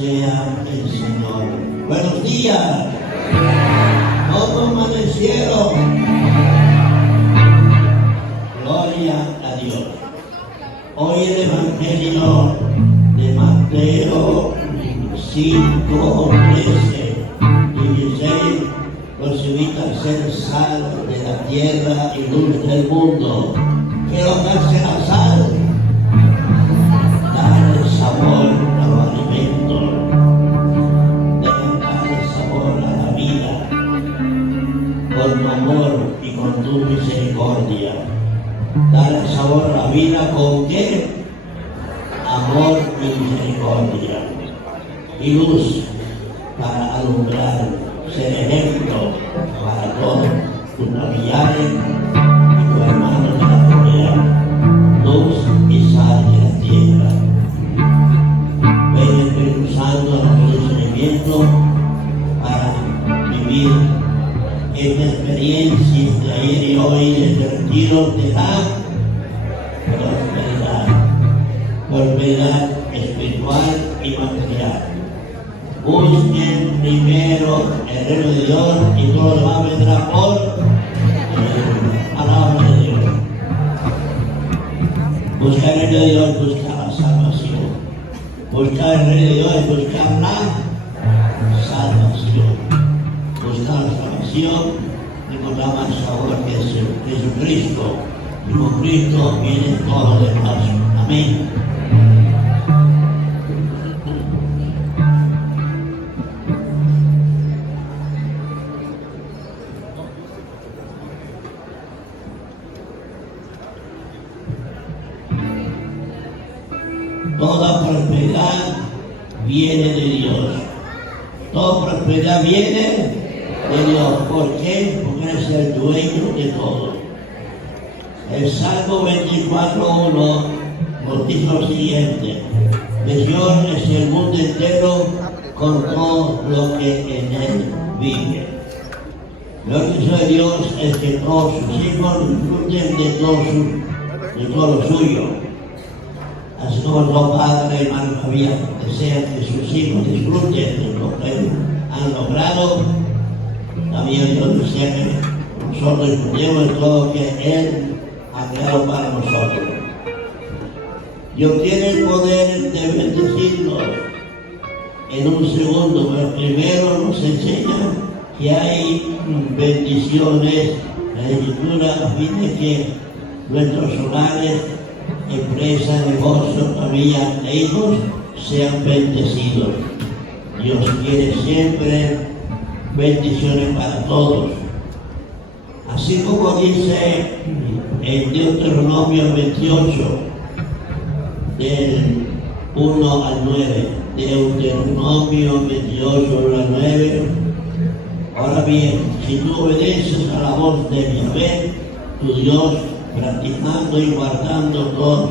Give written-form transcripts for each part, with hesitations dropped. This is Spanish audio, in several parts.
sea el Señor. Buenos días. ¿Cómo amanecieron? Gloria a Dios. Hoy el Evangelio de Mateo 5, 13, 16 nos invita a ser sal de la tierra y luz del mundo. ¿Qué lo que hace la sal? Darle sabor a los alimentos, darle sabor a la vida, con tu amor y con tu misericordia. Darle sabor a la vida con ¿qué? Amor y misericordia. Y luz para alumbrar, ser ejemplo para todos tus familiares y tus hermanos de la comunidad. Luz y sal de la tierra. Ven Espíritu Santo a nuestro discernimiento para vivir esta experiencia de ayer y hoy de este retiro de la prosperidad espiritual y material. Busquen primero el reino de Dios y todo lo demás vendrá por la palabra de Dios. Buscar el reino de Dios, buscar la salvación. Buscar el reino de Dios es buscar la salvación. Buscar la salvación, encontramos el sabor que es Jesucristo. Y con Cristo viene todo lo demás. Amén. Toda prosperidad viene de Dios. Toda prosperidad viene de Dios. ¿Por qué? Porque Él es el dueño de todo. El Salmo 24:1 nos dice lo siguiente: de Dios es el mundo entero con todo lo que en él vive. Lo que hizo de Dios es que todos sus hijos disfruten de todo lo suyo. Así como los padres, hermanos, desean que sus hijos disfruten de lo que han logrado, también Dios desea que nosotros disfrutemos de todo lo que Él ha creado para nosotros. Dios tiene el poder de bendecirnos en un segundo, pero primero nos enseña que hay bendiciones en la Escritura a fin de que nuestros hogares, empresas, negocios, familias e hijos sean bendecidos. Dios quiere siempre bendiciones para todos. Así como dice en Deuteronomio 28, del 1 al 9, Deuteronomio 28, 1 al 9. Ahora bien, si tú obedeces a la voz de Yahvé, tu Dios, practicando y guardando todos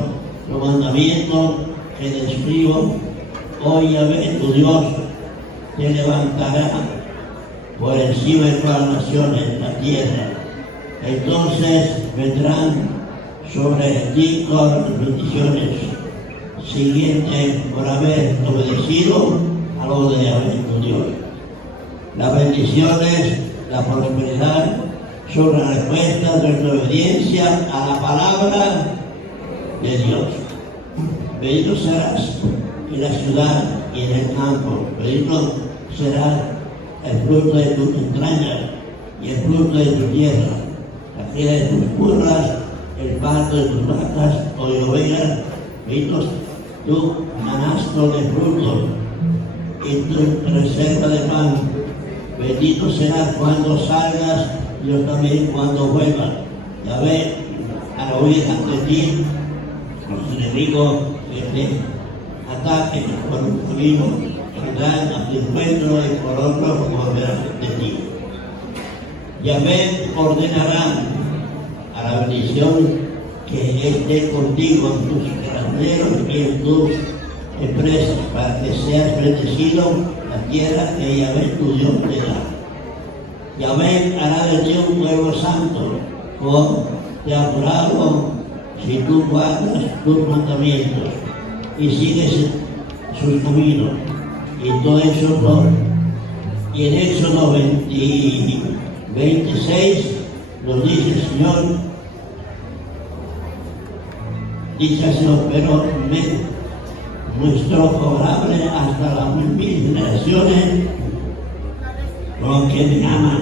los mandamientos que te escribo, hoy Yahvé, tu Dios, te levantará por encima de todas las naciones de la tierra. Entonces vendrán sobre ti todas las bendiciones siguientes por haber obedecido a lo de Yahvé, tu Dios. Las bendiciones, la prosperidad, son la respuesta de nuestra obediencia a la palabra de Dios. Bendito serás en la ciudad y en el campo. Bendito será el fruto de tus entrañas y el fruto de tu tierra, la cría de tus burras, el pasto de tus vacas o de ovejas. Bendito tu canasto de frutos y tu reserva de pan. Bendito serás cuando salgas, yo también cuando vuelva. Yahvé hará huir ante ti los enemigos que te ataquen por un camino, vendrán a tu encuentro y por otro volverán de ti. Yahvé ordenará a la bendición que esté contigo en tus granderos y en tus empresas, para que seas bendecido la tierra que Yahvé tu Dios te da. Yahvé hará de ti un pueblo santo, como te ha jurado, si tú guardas tus mandamientos y sigues sus caminos. Y todo eso y en Éxodo 26 nos dice el Señor, dice el Señor, pero nuestro cobrable hasta las 1000 generaciones, los que me aman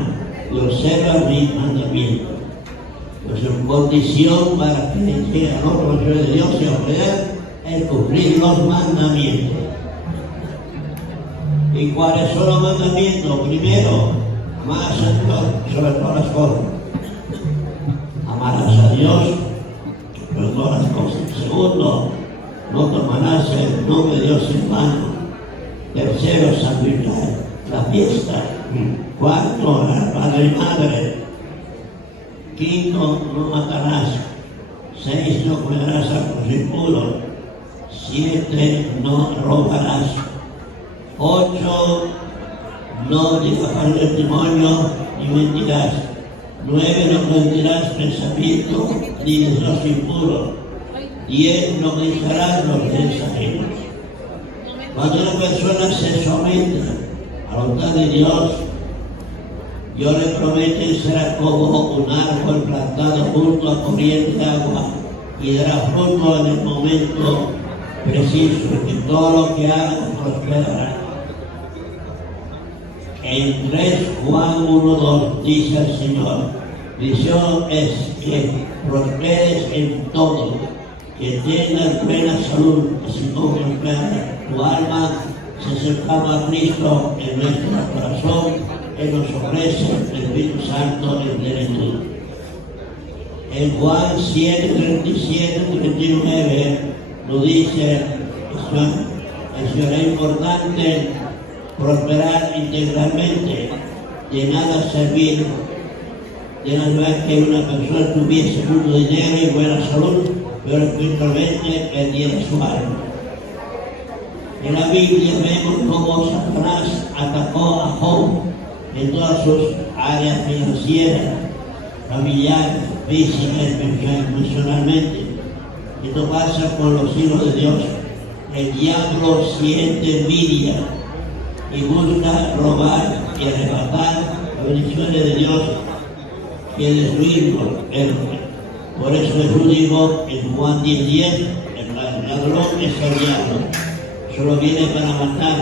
y observan mis mandamientos. Pues en condición para que llegue al otro de Dios y ofrecer es cumplir los mandamientos. ¿Y cuáles son los mandamientos? Primero, amarás a Dios sobre todas las cosas. Amarás a Dios sobre todas las cosas. Segundo, no tomarás el nombre de Dios en vano. Tercero, santificar la fiesta. Cuarto, la padre y madre. Quinto, no matarás. 6, no comerás a los impuros. 7, no robarás. 8, no difamarás testimonio ni mentirás. 9, no mentirás pensamiento ni deseos impuros. 10, no pensarás los bienes ajenos. Cuando una persona se somete a la voluntad de Dios, Dios le promete será como un árbol plantado junto a corriente de agua y dará fruto en el momento preciso, que todo lo que haga prosperará. En 3 Juan 1:2 dice el Señor, visión es que prosperes en todo, que tengas buena salud, así como prospera tu alma, se acercaba a Cristo en nuestro corazón. Él nos ofrece el Espíritu Santo en plenitud. En Juan 7, 37, 39 nos dice el Señor, es importante prosperar integralmente, de nada servir, de nada que una persona tuviese mucho dinero y buena salud, pero espiritualmente perdiera su alma. En la Biblia vemos cómo Satanás atacó a Job en todas sus áreas financieras, familiares, físicas, emocionalmente. Esto pasa con los hijos de Dios. El diablo siente envidia y busca robar y arrebatar las bendiciones de Dios y destruirlo. Por eso Jesús dijo en Juan 10:10, el ladrón es el diablo, solo viene para matar,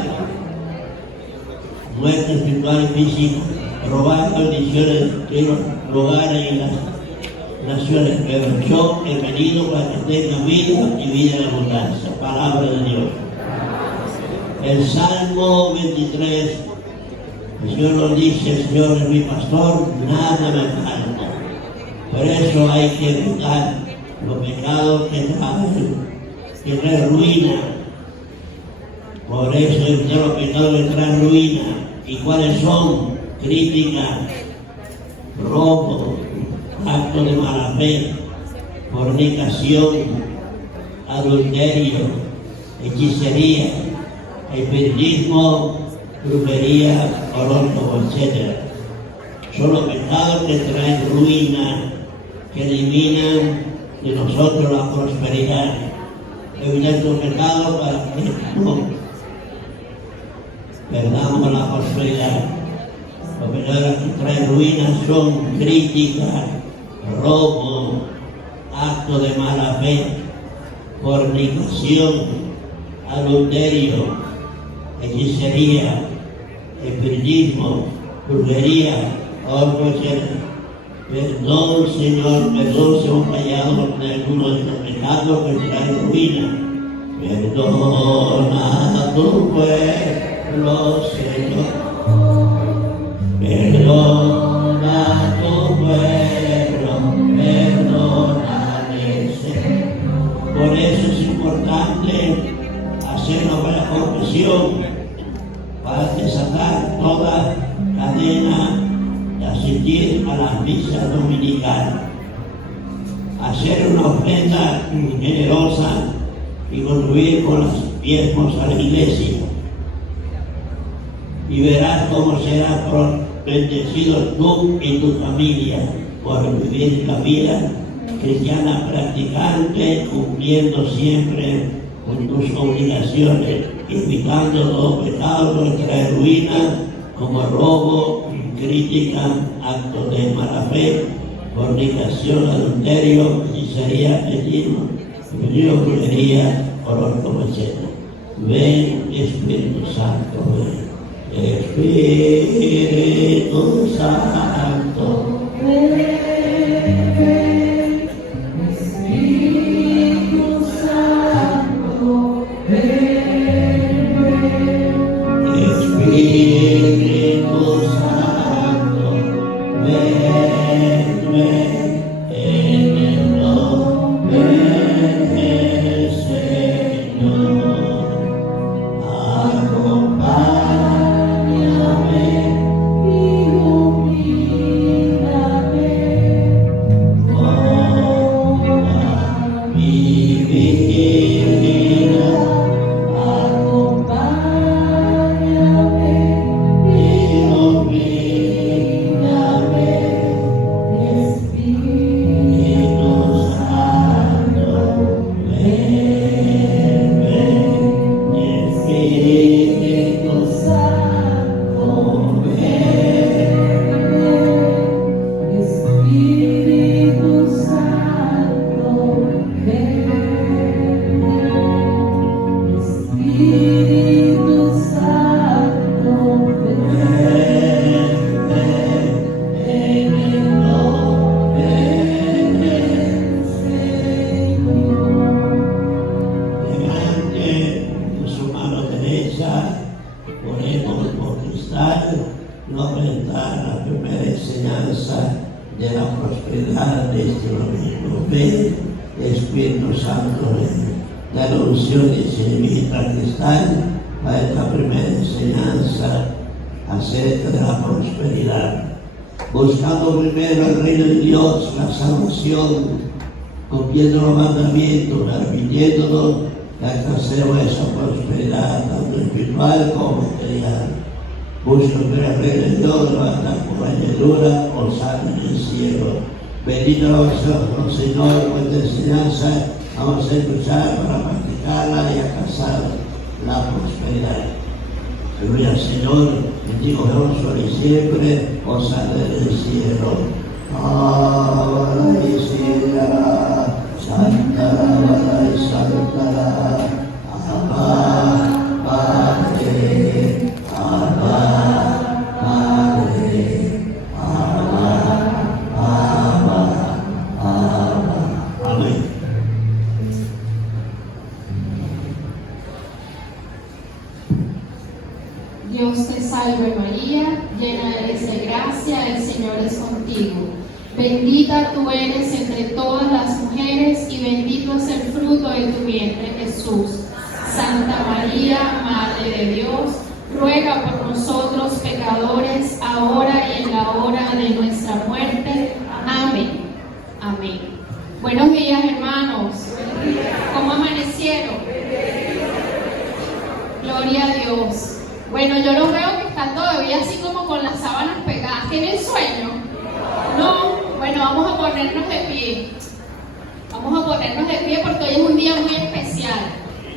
muerte espiritual y física, robar bendiciones de los lugares y las naciones, pero yo he venido para que tengan vida y vida en abundancia. Palabra de Dios. El Salmo 23, el Señor nos dice, el Señor es mi pastor, nada me falta. Por eso hay que evitar los pecados que traen ruina. Por eso evitar los pecados que traen ruina. ¿Y cuáles son? Crítica, robo, acto de mala fe, fornicación, adulterio, hechicería, espiritismo, brujería, horóscopo, etc. Son los pecados que traen ruina, que eliminan de nosotros la prosperidad. Evitar estos pecados para que no perdamos la prosperidad. Los pecados que traen ruina son crítica, robo, acto de mala fe, fornicación, adulterio, hechicería, espiritismo, brujería, etc. Perdón, Señor, perdón si hemos fallado de alguno de estos pecados que traen ruina. Perdona a tu pueblo, Señor. Perdona a tu pueblo, perdónale, Señor. Por eso es importante hacer una buena confesión para desatar toda cadena de asistir a las misas dominicales, hacer una ofrenda generosa y contribuir con los diezmos a la iglesia. Y verás cómo será bendecido tú y tu familia por vivir la vida cristiana practicante, cumpliendo siempre con tus obligaciones, evitando todo pecado que trae ruina, como robo, crítica, actos de mala fe, fornicación, adulterio, hechicería, peligro, brujería, orgullo, etc. Ven, Espíritu Santo, ven. Espíritu Santo, ven. No presentar la primera enseñanza de la prosperidad de este domingo. Ven, Espíritu Santo, ven. La unción de Semillita Cristal para esta primera enseñanza acerca de la prosperidad. Buscando primero el reino de Dios, la salvación, cumpliendo los mandamientos, arrepintiéndonos, que alcancemos esa prosperidad, tanto espiritual como material. Busca el reino de Dios, levanta por añadidura, osana en el cielo. Bendito la oración, Señor, por esta enseñanza vamos a escuchar para practicarla y alcanzar la prosperidad. Aleluya, Señor, bendigo Dios sobre siempre, osana en el cielo. Ahora y siempre, Santa y Santa, Abba, Padre, Abba, Padre, Abba, Abba, Abba. Amén. Dios te salve María, llena eres de gracia, el Señor es contigo. Bendita tú eres entre todas las mujeres y bendito es el fruto de tu vientre Jesús. Santa María, Madre de Dios, ruega por nosotros pecadores, ahora y en la hora de nuestra muerte. Amén. Amén. Buenos días, hermanos. ¿Cómo amanecieron? Gloria a Dios. Bueno, yo los veo que están todavía así como con las sábanas pegadas. ¿Tienen sueño? No. Bueno, vamos a ponernos de pie. Vamos a ponernos de pie porque hoy es un día muy especial.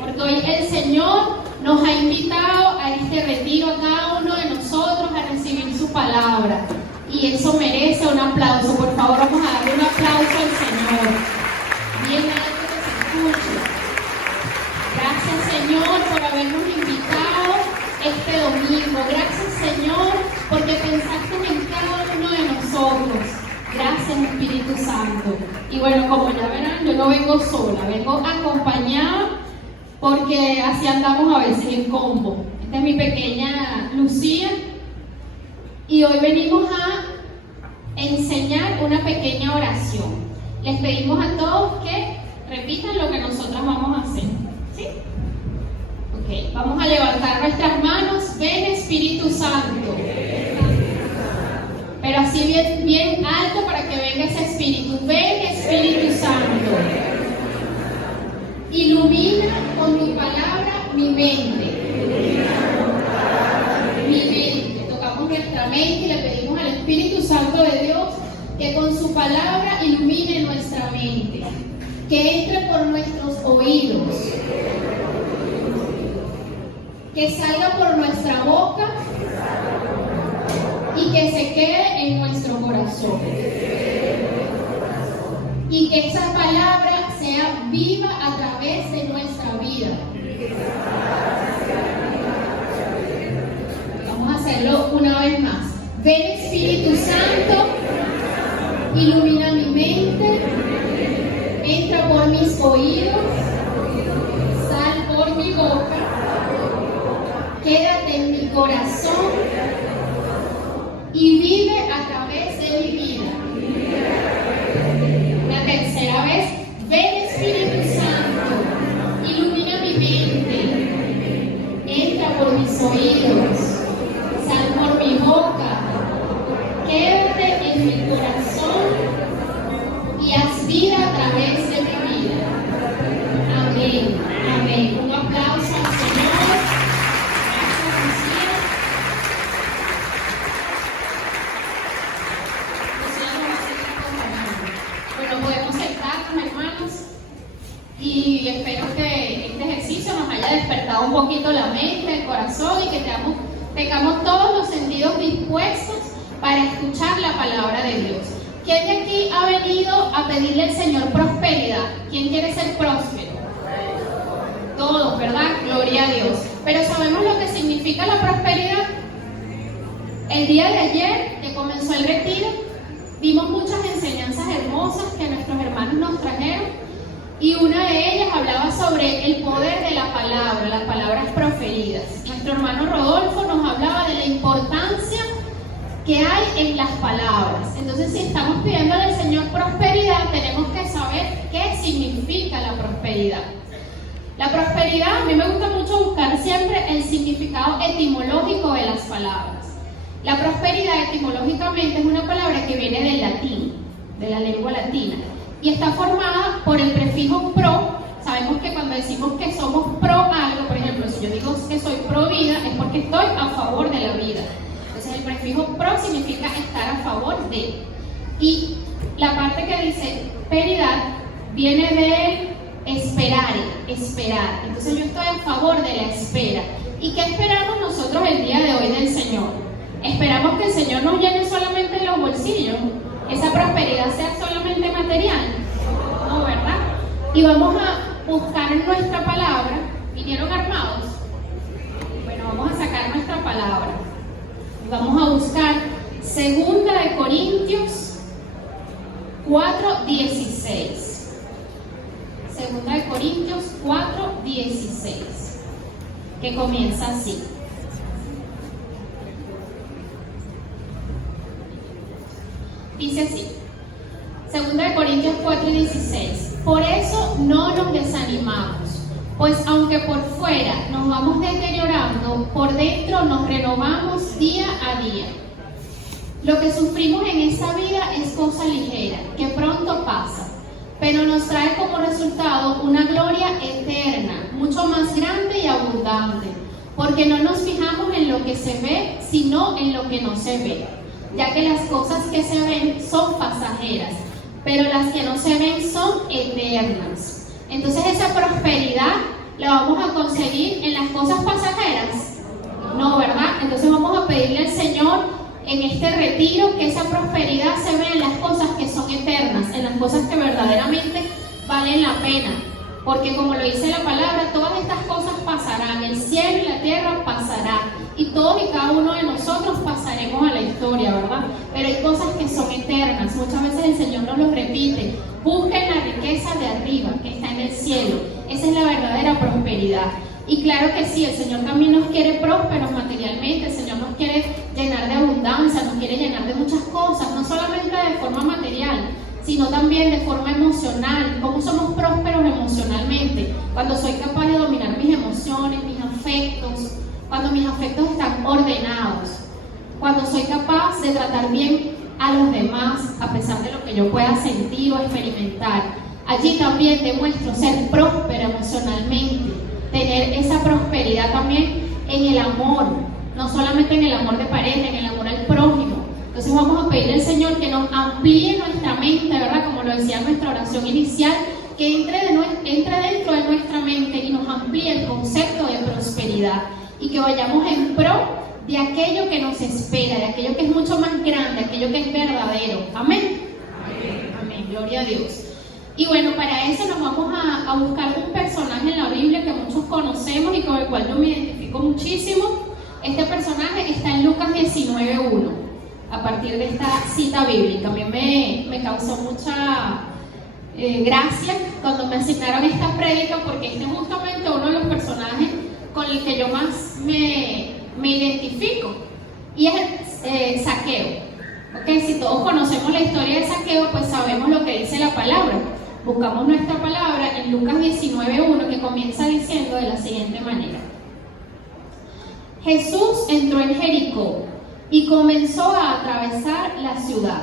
Porque hoy el Señor nos ha invitado a este retiro a cada uno de nosotros a recibir su palabra. Y eso merece un aplauso. Por favor, vamos a darle un aplauso al Señor. Bien alto que se escuche. Gracias, Señor, por habernos invitado este domingo. Gracias, Señor, porque pensaste en cada uno de nosotros. Gracias, Espíritu Santo. Y bueno, como ya verán, yo no vengo sola, vengo acompañada porque así andamos a veces en combo. Esta es mi pequeña Lucía y hoy venimos a enseñar una pequeña oración. Les pedimos a todos que repitan lo que nosotras vamos a hacer. ¿Sí? Ok, vamos a levantar nuestras manos. Ven, Espíritu Santo. Pero así bien alto para que venga ese Espíritu. Ven, Espíritu Santo. Ilumina con tu palabra mi mente. Mi mente. Tocamos nuestra mente y le pedimos al Espíritu Santo de Dios que con su palabra ilumine nuestra mente. Que entre por nuestros oídos. que salga por nuestra boca y que se quede en nuestro corazón. Y que esa palabra sea viva a través de nuestra vida. Vamos a hacerlo una vez más. Ven Espíritu Santo, ilumina mi mente, entra por mis oídos, sal por mi boca, quédate en mi corazón y vive a través de mi vida. La tercera vez, ven Espíritu Santo, ilumina mi mente, entra por mis oídos, sal por mi boca, quédate en mi corazón y haz vida a través de mi vida. Amén, amén. Un aplauso al Señor. Bueno, podemos sentarnos, hermanos, y espero que este ejercicio nos haya despertado un poquito la mente, el corazón y que tengamos todos los sentidos dispuestos para escuchar la palabra de Dios. ¿Quién de aquí ha venido a pedirle al Señor prosperidad? ¿Quién quiere ser próspero? Todos, ¿verdad? Gloria a Dios. Pero ¿sabemos lo que significa la prosperidad? El día de ayer, que comenzó el retiro, vimos muchas enseñanzas hermosas que nuestros hermanos nos trajeron y una de ellas hablaba sobre el poder de la palabra, las palabras proferidas. Nuestro hermano Rodolfo nos hablaba de la importancia que hay en las palabras. Entonces, si estamos pidiéndole al Señor prosperidad, tenemos que saber qué significa la prosperidad. La prosperidad, a mí me gusta mucho buscar siempre el significado etimológico de las palabras. La prosperidad etimológicamente es una palabra que viene del latín, de la lengua latina, y está formada por el prefijo pro. Sabemos que cuando decimos que somos pro algo, por ejemplo, si yo digo que soy pro vida, es porque estoy a favor de la vida. Entonces el prefijo pro significa estar a favor de. Y la parte que dice peridad viene de esperar. Entonces yo estoy a favor de la espera. ¿Y qué esperamos nosotros el día de hoy del Señor? Esperamos que el Señor nos llene solamente los bolsillos, esa prosperidad sea solamente material, ¿no, verdad? Y vamos a buscar en nuestra palabra. ¿Vinieron armados? Bueno, vamos a sacar nuestra palabra. Vamos a buscar 2 Corintios 4:16. 2 Corintios 4:16, que comienza así. Dice así, 2 Corintios 4:16. Por eso no nos desanimamos, pues aunque por fuera nos vamos deteriorando, por dentro nos renovamos día a día. Lo que sufrimos en esta vida es cosa ligera, que pronto pasa, pero nos trae como resultado una gloria eterna, mucho más grande y abundante, porque no nos fijamos en lo que se ve, sino en lo que no se ve, ya que las cosas que se ven son pasajeras, pero las que no se ven son eternas. Entonces esa prosperidad la vamos a conseguir en las cosas pasajeras, no, ¿verdad? Entonces vamos a pedirle al Señor en este retiro que esa prosperidad se vea en las cosas que son eternas, en las cosas que verdaderamente valen la pena, porque como lo dice la palabra, todas estas cosas pasarán, el cielo y la tierra pasarán, y todos y cada uno de nosotros pasaremos a la historia, ¿verdad? Pero hay cosas que son eternas. Muchas veces el Señor nos lo repite: busquen la riqueza de arriba, que está en el cielo. Esa es la verdadera prosperidad. Y claro que sí, el Señor también nos quiere prósperos materialmente, el Señor nos quiere llenar de abundancia, nos quiere llenar de muchas cosas, no solamente de forma material, sino también de forma emocional. ¿Cómo somos prósperos emocionalmente? Cuando soy capaz de dominar mis emociones, mis afectos, cuando mis afectos están ordenados, cuando soy capaz de tratar bien a los demás a pesar de lo que yo pueda sentir o experimentar. Allí también demuestro ser próspera emocionalmente, tener esa prosperidad también en el amor, no solamente en el amor de pareja, en el amor al prójimo. Entonces vamos a pedirle al Señor que nos amplíe nuestra mente, ¿verdad? Como lo decía en nuestra oración inicial, que entre dentro de nuestra mente y nos amplíe el concepto de prosperidad y que vayamos en pro de aquello que nos espera, de aquello que es mucho más grande, aquello que es verdadero. Amén. Amén. Amén. Gloria a Dios. Y bueno, para eso nos vamos a buscar un personaje en la Biblia que muchos conocemos y con el cual yo me identifico muchísimo. Este personaje está en Lucas 19:1, a partir de esta cita bíblica. A mí me causó mucha gracia cuando me asignaron esta prédica, porque este es justamente uno de los personajes con el que yo más me identifico, y es el Zaqueo. Okay, si todos conocemos la historia de Zaqueo, pues sabemos lo que dice la palabra. Buscamos nuestra palabra en Lucas 19:1, que comienza diciendo de la siguiente manera: Jesús entró en Jericó y comenzó a atravesar la ciudad.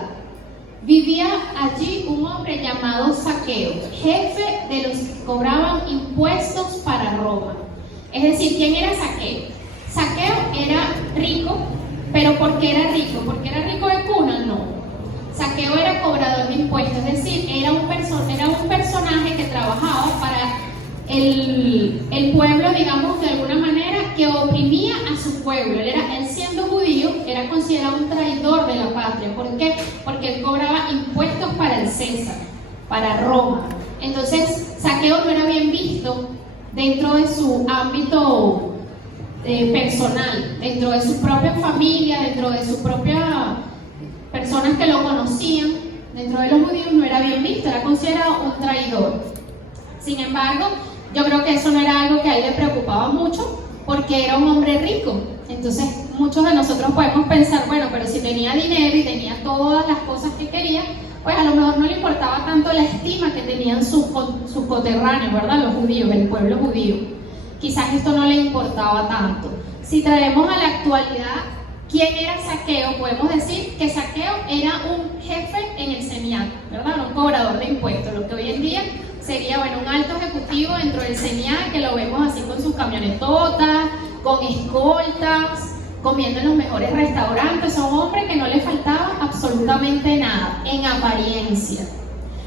Vivía allí un hombre llamado Zaqueo, jefe de los que cobraban impuestos para Roma. Es decir, ¿quién era Zaqueo? Zaqueo era rico, pero ¿por qué era rico? ¿Porque era rico de cuna? No. Zaqueo era cobrador de impuestos, es decir, era un personaje que trabajaba para el pueblo, digamos, de alguna manera, que oprimía a su pueblo. Él siendo judío, era considerado un traidor de la patria. ¿Por qué? Porque él cobraba impuestos para el César, para Roma. Entonces, Zaqueo no era bien visto dentro de su ámbito personal, dentro de su propia familia, dentro de su propia personas que lo conocían. Dentro de los judíos no era bien visto, era considerado un traidor. Sin embargo, yo creo que eso no era algo que a él le preocupaba mucho, porque era un hombre rico. Entonces muchos de nosotros podemos pensar, bueno, pero si tenía dinero y tenía todas las cosas que quería, pues a lo mejor no le importaba tanto la estima que tenían sus coterráneos, ¿verdad? Los judíos, el pueblo judío. Quizás esto no le importaba tanto. Si traemos a la actualidad, ¿quién era Zaqueo? Podemos decir que Zaqueo era un jefe en el CENIAC, ¿verdad? Un cobrador de impuestos, lo que hoy en día sería, bueno, un alto ejecutivo dentro del CENIAC, que lo vemos así con sus camionetotas, con escoltas, comiendo en los mejores restaurantes. Son hombres que no le faltaba absolutamente nada, en apariencia.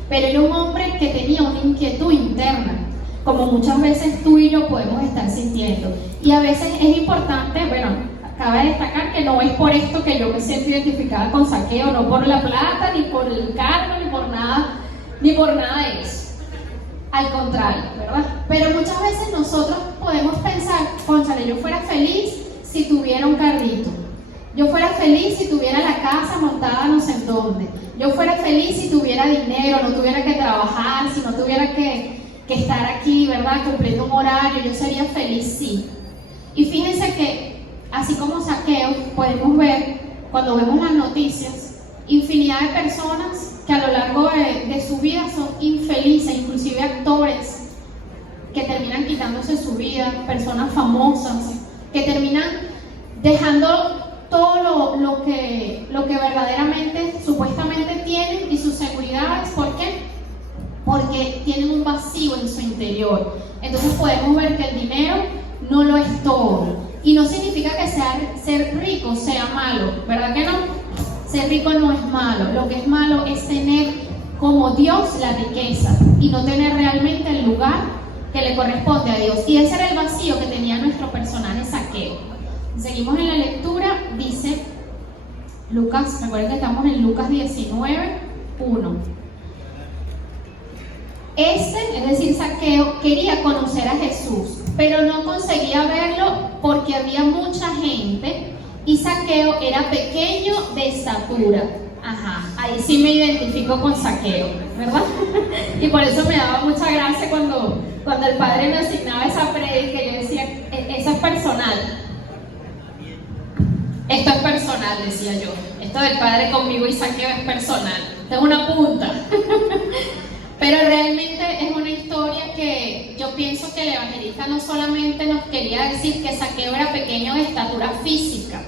Pero era un hombre que tenía una inquietud interna, como muchas veces tú y yo podemos estar sintiendo. Y a veces es importante, bueno, cabe destacar que no es por esto que yo me siento identificada con Zaqueo, no por la plata, ni por el cargo, ni por nada de eso. Al contrario, ¿verdad? Pero muchas veces nosotros podemos pensar, cónchale, yo fuera feliz si tuviera un carrito. Yo fuera feliz si tuviera la casa montada no sé en dónde. Yo fuera feliz si tuviera dinero, no tuviera que trabajar, si no tuviera que estar aquí, ¿verdad? Cumpliendo un horario. Yo sería feliz, sí. Y fíjense que, así como Zaqueo, podemos ver, cuando vemos las noticias, infinidad de personas que a lo largo de su vida son infelices, inclusive actores que terminan quitándose su vida, personas famosas que terminan dejando todo lo que verdaderamente, supuestamente tienen y sus seguridades. ¿Por qué? Porque tienen un vacío en su interior. Entonces podemos ver que el dinero no lo es todo. Y no significa que ser rico sea malo, ¿verdad que no? Ser rico no es malo. Lo que es malo es tener como Dios la riqueza y no tener realmente el lugar que le corresponde a Dios. Y ese era el vacío que tenía nuestro personaje Zaqueo. Seguimos en la lectura, dice Lucas, recuerden que estamos en Lucas 19:1. Es decir, Zaqueo quería conocer a Jesús, pero no conseguía verlo porque había mucha gente y Zaqueo era pequeño de estatura. Ajá, ahí sí me identifico con Zaqueo, ¿verdad? Y por eso me daba mucha gracia cuando el padre me asignaba esa prédica, yo decía, eso es personal. Esto es personal, decía yo. Esto del padre conmigo y Zaqueo es personal. Esto es una punta. Pero realmente es una historia que yo pienso que el evangelista no solamente nos quería decir que Zaqueo era pequeño de estatura física,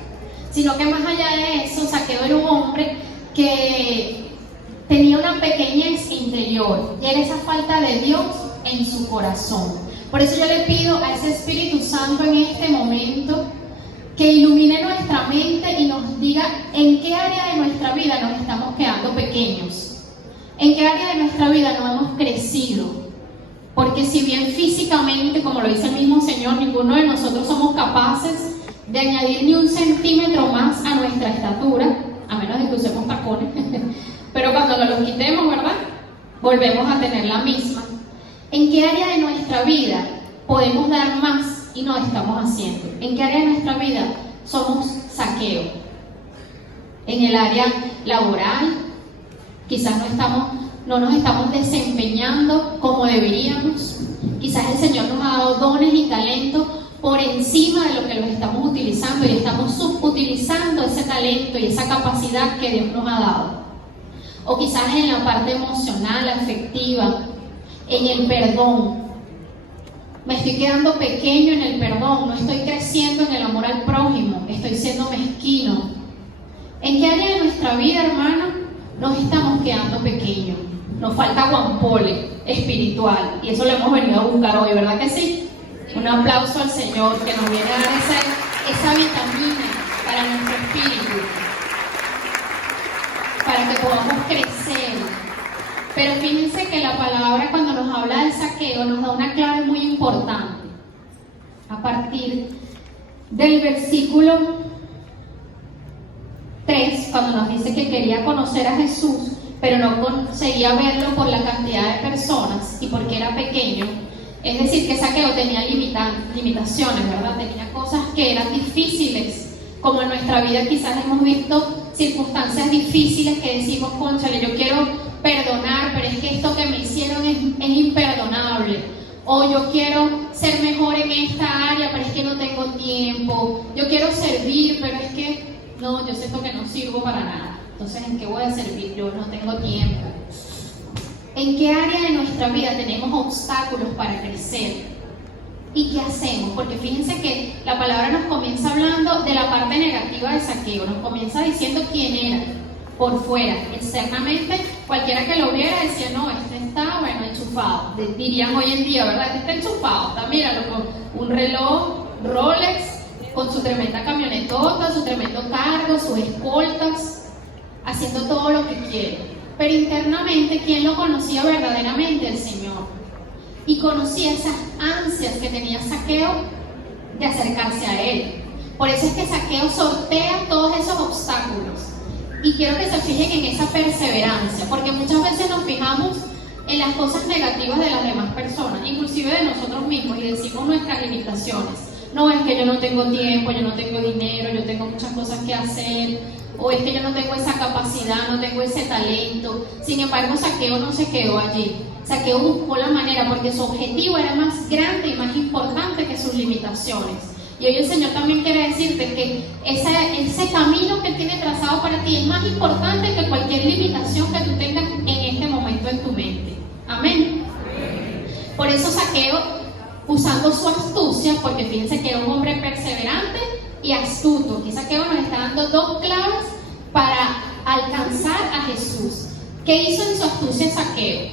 sino que más allá de eso, Zaqueo era un hombre que tenía una pequeñez interior y era esa falta de Dios en su corazón. Por eso yo le pido a ese Espíritu Santo en este momento que ilumine nuestra mente y nos diga en qué área de nuestra vida nos estamos quedando pequeños, en qué área de nuestra vida no hemos crecido, Porque si bien físicamente, como lo dice el mismo Señor, ninguno de nosotros somos capaces de añadir ni un centímetro más a nuestra estatura, a menos de que usemos tacones, pero cuando nos los quitemos, ¿verdad?, volvemos a tener la misma. ¿En qué área de nuestra vida podemos dar más y no estamos haciendo? ¿En qué área de nuestra vida somos Zaqueo? En el área laboral, quizás no nos estamos desempeñando como deberíamos. Quizás el Señor nos ha dado dones y talentos por encima de lo que los estamos utilizando y estamos subutilizando ese talento y esa capacidad que Dios nos ha dado. O quizás en la parte emocional, afectiva, en el perdón. Me estoy quedando pequeño en el perdón, no estoy creciendo en el amor al prójimo, estoy siendo mezquino. ¿En qué área de nuestra vida, hermano, nos estamos quedando pequeños? Nos falta guampole espiritual y eso lo hemos venido a buscar hoy, ¿verdad que sí? Un aplauso al Señor que nos viene a dar esa vitamina para nuestro espíritu, para que podamos crecer. Pero fíjense que la palabra, cuando nos habla del Zaqueo, nos da una clave muy importante. A partir del versículo 3, cuando nos dice que quería conocer a Jesús, pero no conseguía verlo por la cantidad de personas y porque era pequeño. Es decir, que Zaqueo tenía limitaciones, ¿verdad? Tenía cosas que eran difíciles, como en nuestra vida quizás hemos visto circunstancias difíciles que decimos, cónchale, yo quiero perdonar, pero es que esto que me hicieron es imperdonable. O yo quiero ser mejor en esta área, pero es que no tengo tiempo. Yo quiero servir, pero es que no, yo siento que no sirvo para nada. Entonces, ¿en qué voy a servir? Yo no tengo tiempo. ¿En qué área de nuestra vida tenemos obstáculos para crecer? ¿Y qué hacemos? Porque fíjense que la palabra nos comienza hablando de la parte negativa de Zaqueo. Nos comienza diciendo quién era por fuera. Externamente, cualquiera que lo viera decía, no, este está, bueno, enchufado. Dirían hoy en día, ¿verdad? Este está enchufado. Está, míralo, con un reloj Rolex, con su tremenda camionetota, su tremendo cargo, sus escoltas, haciendo todo lo que quiere. Pero internamente, ¿quién lo conocía verdaderamente? El Señor. Y conocía esas ansias que tenía Zaqueo de acercarse a Él. Por eso es que Zaqueo sortea todos esos obstáculos. Y quiero que se fijen en esa perseverancia, porque muchas veces nos fijamos en las cosas negativas de las demás personas, inclusive de nosotros mismos, y decimos nuestras limitaciones. No, es que yo no tengo tiempo, yo no tengo dinero, yo tengo muchas cosas que hacer, o es que yo no tengo esa capacidad, no tengo ese talento. Sin embargo, Zaqueo no se quedó allí. Zaqueo buscó la manera, porque su objetivo era más grande y más importante que sus limitaciones. Y hoy el Señor también quiere decirte que ese camino que Él tiene trazado para ti es más importante que cualquier limitación que tú tengas en este momento en tu mente. Amén. Por eso Zaqueo, usando su astucia, porque fíjense que era un hombre perseverante y astuto. Aquí Zaqueo nos está dando dos claves para alcanzar a Jesús. ¿Qué hizo en su astucia Zaqueo?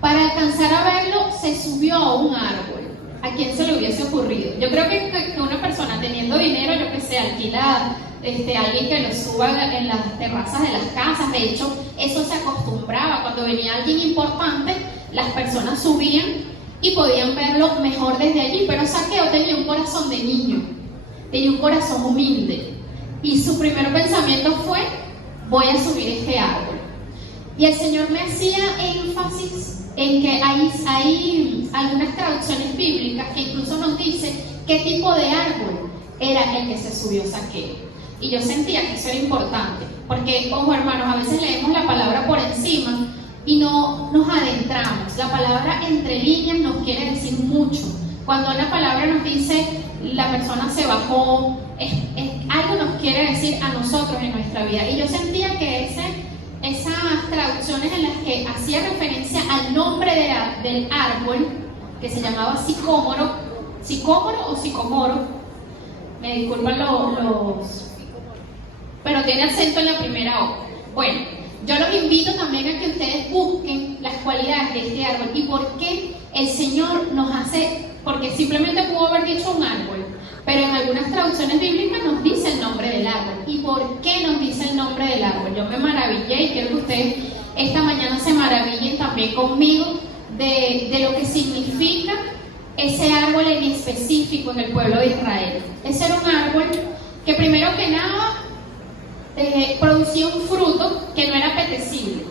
Para alcanzar a verlo, se subió a un árbol. ¿A quién se le hubiese ocurrido? Yo creo que una persona teniendo dinero, yo que sé, alquilada, alguien que lo suba en las terrazas de las casas. De hecho, eso se acostumbraba. Cuando venía alguien importante, las personas subían y podían verlo mejor desde allí. Pero Zaqueo tenía un corazón de niño, tenía un corazón humilde. Y su primer pensamiento fue, voy a subir este árbol. Y el Señor me hacía énfasis en que hay algunas traducciones bíblicas que incluso nos dice qué tipo de árbol era el que se subió Zaqueo. Y yo sentía que eso era importante, porque, ojo hermanos, a veces leemos la palabra por encima y no nos adentramos. La palabra entre líneas nos quiere decir mucho. Cuando una palabra nos dice la persona se bajó, algo nos quiere decir a nosotros en nuestra vida. Y yo sentía que esas traducciones en las que hacía referencia al nombre del árbol, que se llamaba sicómoro o sicomoro, me disculpan pero tiene acento en la primera O. Bueno, yo los invito también a que ustedes busquen las cualidades de este árbol y por qué el Señor nos hace, porque simplemente pudo haber dicho un árbol, pero en algunas traducciones bíblicas nos dice el nombre del árbol. ¿Y por qué nos dice el nombre del árbol? Yo me maravillé y quiero que ustedes esta mañana se maravillen también conmigo de lo que significa ese árbol en específico en el pueblo de Israel. Ese era un árbol que primero que nada producía un fruto que no era apetecible.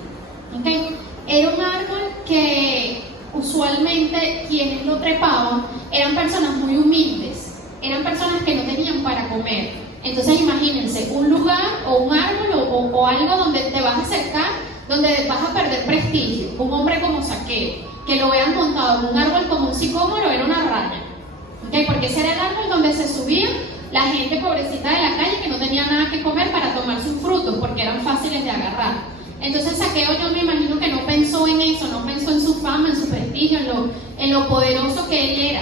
¿Okay? Era un árbol que usualmente quienes lo trepaban eran personas muy humildes, eran personas que no tenían para comer. Entonces imagínense un lugar o un árbol o algo donde te vas a acercar, donde vas a perder prestigio. Un hombre como Zaqueo, que lo vean montado en un árbol como un sicómoro, era una raya. ¿Okay? Porque ese era el árbol donde se subía la gente pobrecita de la calle que no tenía nada que comer para tomar sus frutos porque eran fáciles de agarrar. Entonces Zaqueo, yo me imagino que no pensó en eso, no pensó en su fama, en su prestigio, en lo poderoso que él era,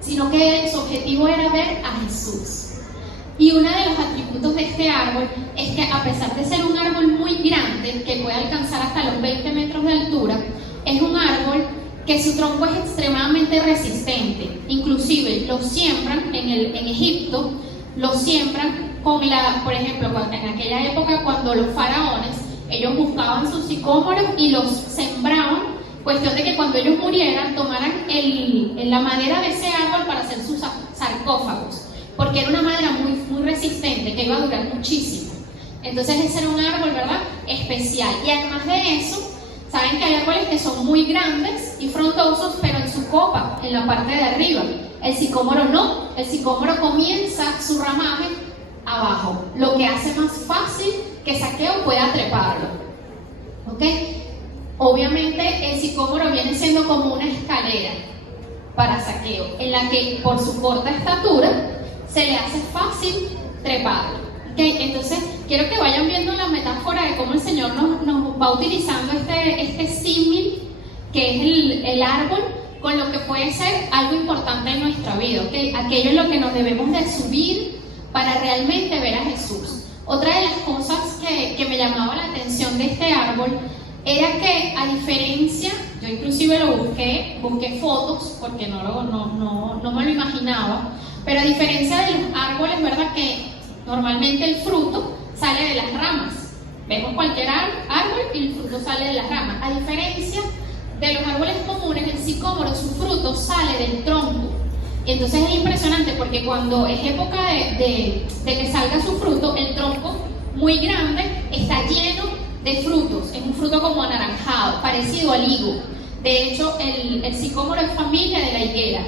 sino que su objetivo era ver a Jesús. Y uno de los atributos de este árbol es que, a pesar de ser un árbol muy grande, que puede alcanzar hasta los 20 metros de altura, es un árbol que su tronco es extremadamente resistente. Inclusive lo siembran en Egipto, lo siembran con por ejemplo, en aquella época cuando los faraones, ellos buscaban sus sicómoros y los sembraban, cuestión de que cuando ellos murieran tomaran la madera de ese árbol para hacer sus sarcófagos, porque era una madera muy resistente, que iba a durar muchísimo. Entonces ese era un árbol, ¿verdad?, especial. Y además de eso, saben que hay árboles que son muy grandes y frondosos, pero en su copa, en la parte de arriba. El sicómoro no, el sicómoro comienza su ramaje abajo, lo que hace más fácil que Zaqueo pueda treparlo. ¿Ok? Obviamente el sicómoro viene siendo como una escalera para Zaqueo, en la que por su corta estatura se le hace fácil treparlo. ¿Okay? Entonces quiero que vayan viendo la metáfora de cómo el Señor nos va utilizando este símil que es el árbol, con lo que puede ser algo importante en nuestra vida. ¿Okay? Aquello en lo que nos debemos de subir para realmente ver a Jesús. Otra de las cosas que me llamaba la atención de este árbol era que, a diferencia, yo inclusive lo busqué fotos porque no me lo imaginaba, pero a diferencia de los árboles, ¿verdad?, que normalmente el fruto sale de las ramas. Vemos cualquier árbol y el fruto sale de las ramas. A diferencia de los árboles comunes, el sicómoro, su fruto sale del tronco. Y entonces es impresionante porque cuando es época de que salga su fruto, el tronco muy grande está lleno de frutos. Es un fruto como anaranjado, parecido al higo. De hecho, el sicómoro es familia de la higuera.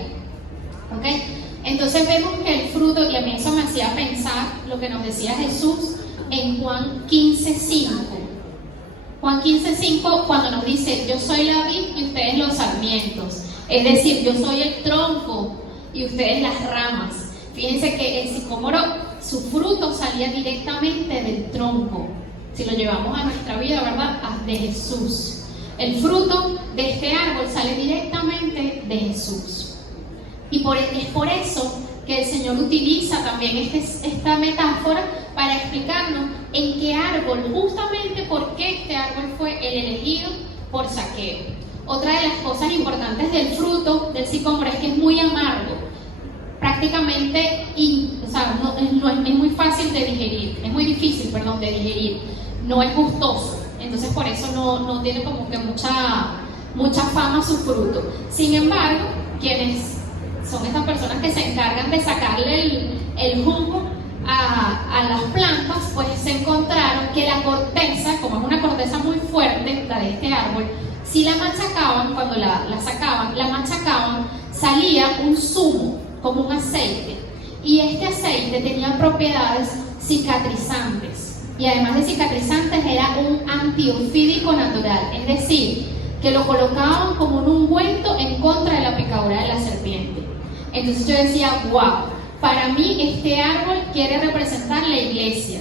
¿Okay? Entonces vemos que el fruto, y a mí eso me hacía pensar lo que nos decía Jesús en Juan 15:5. Juan 15:5, cuando nos dice: yo soy la vid y ustedes los sarmientos. Es decir, yo soy el tronco y ustedes las ramas. Fíjense que el sicómoro, su fruto salía directamente del tronco. Si lo llevamos a nuestra vida, ¿verdad?, de Jesús. El fruto de este árbol sale directamente de Jesús. Y es por eso que el Señor utiliza también esta metáfora para explicarnos en qué árbol, justamente por qué este árbol fue el elegido por Zaqueo. Otra de las cosas importantes del fruto del sicómoro es que es muy amargo, prácticamente, es muy fácil de digerir, es muy difícil, de digerir, no es gustoso, entonces por eso no tiene como que mucha fama su fruto. Sin embargo, quienes son estas personas que se encargan de sacarle el jugo a las plantas, pues se encontraron que la corteza, como es una corteza muy fuerte, la de este árbol, si la machacaban, cuando la machacaban, salía un zumo, como un aceite, y este aceite tenía propiedades cicatrizantes, y además de cicatrizantes era un antiofídico natural, es decir, que lo colocaban como un ungüento en contra de la picadura de la serpiente. Entonces yo decía, wow, para mí este árbol quiere representar la iglesia.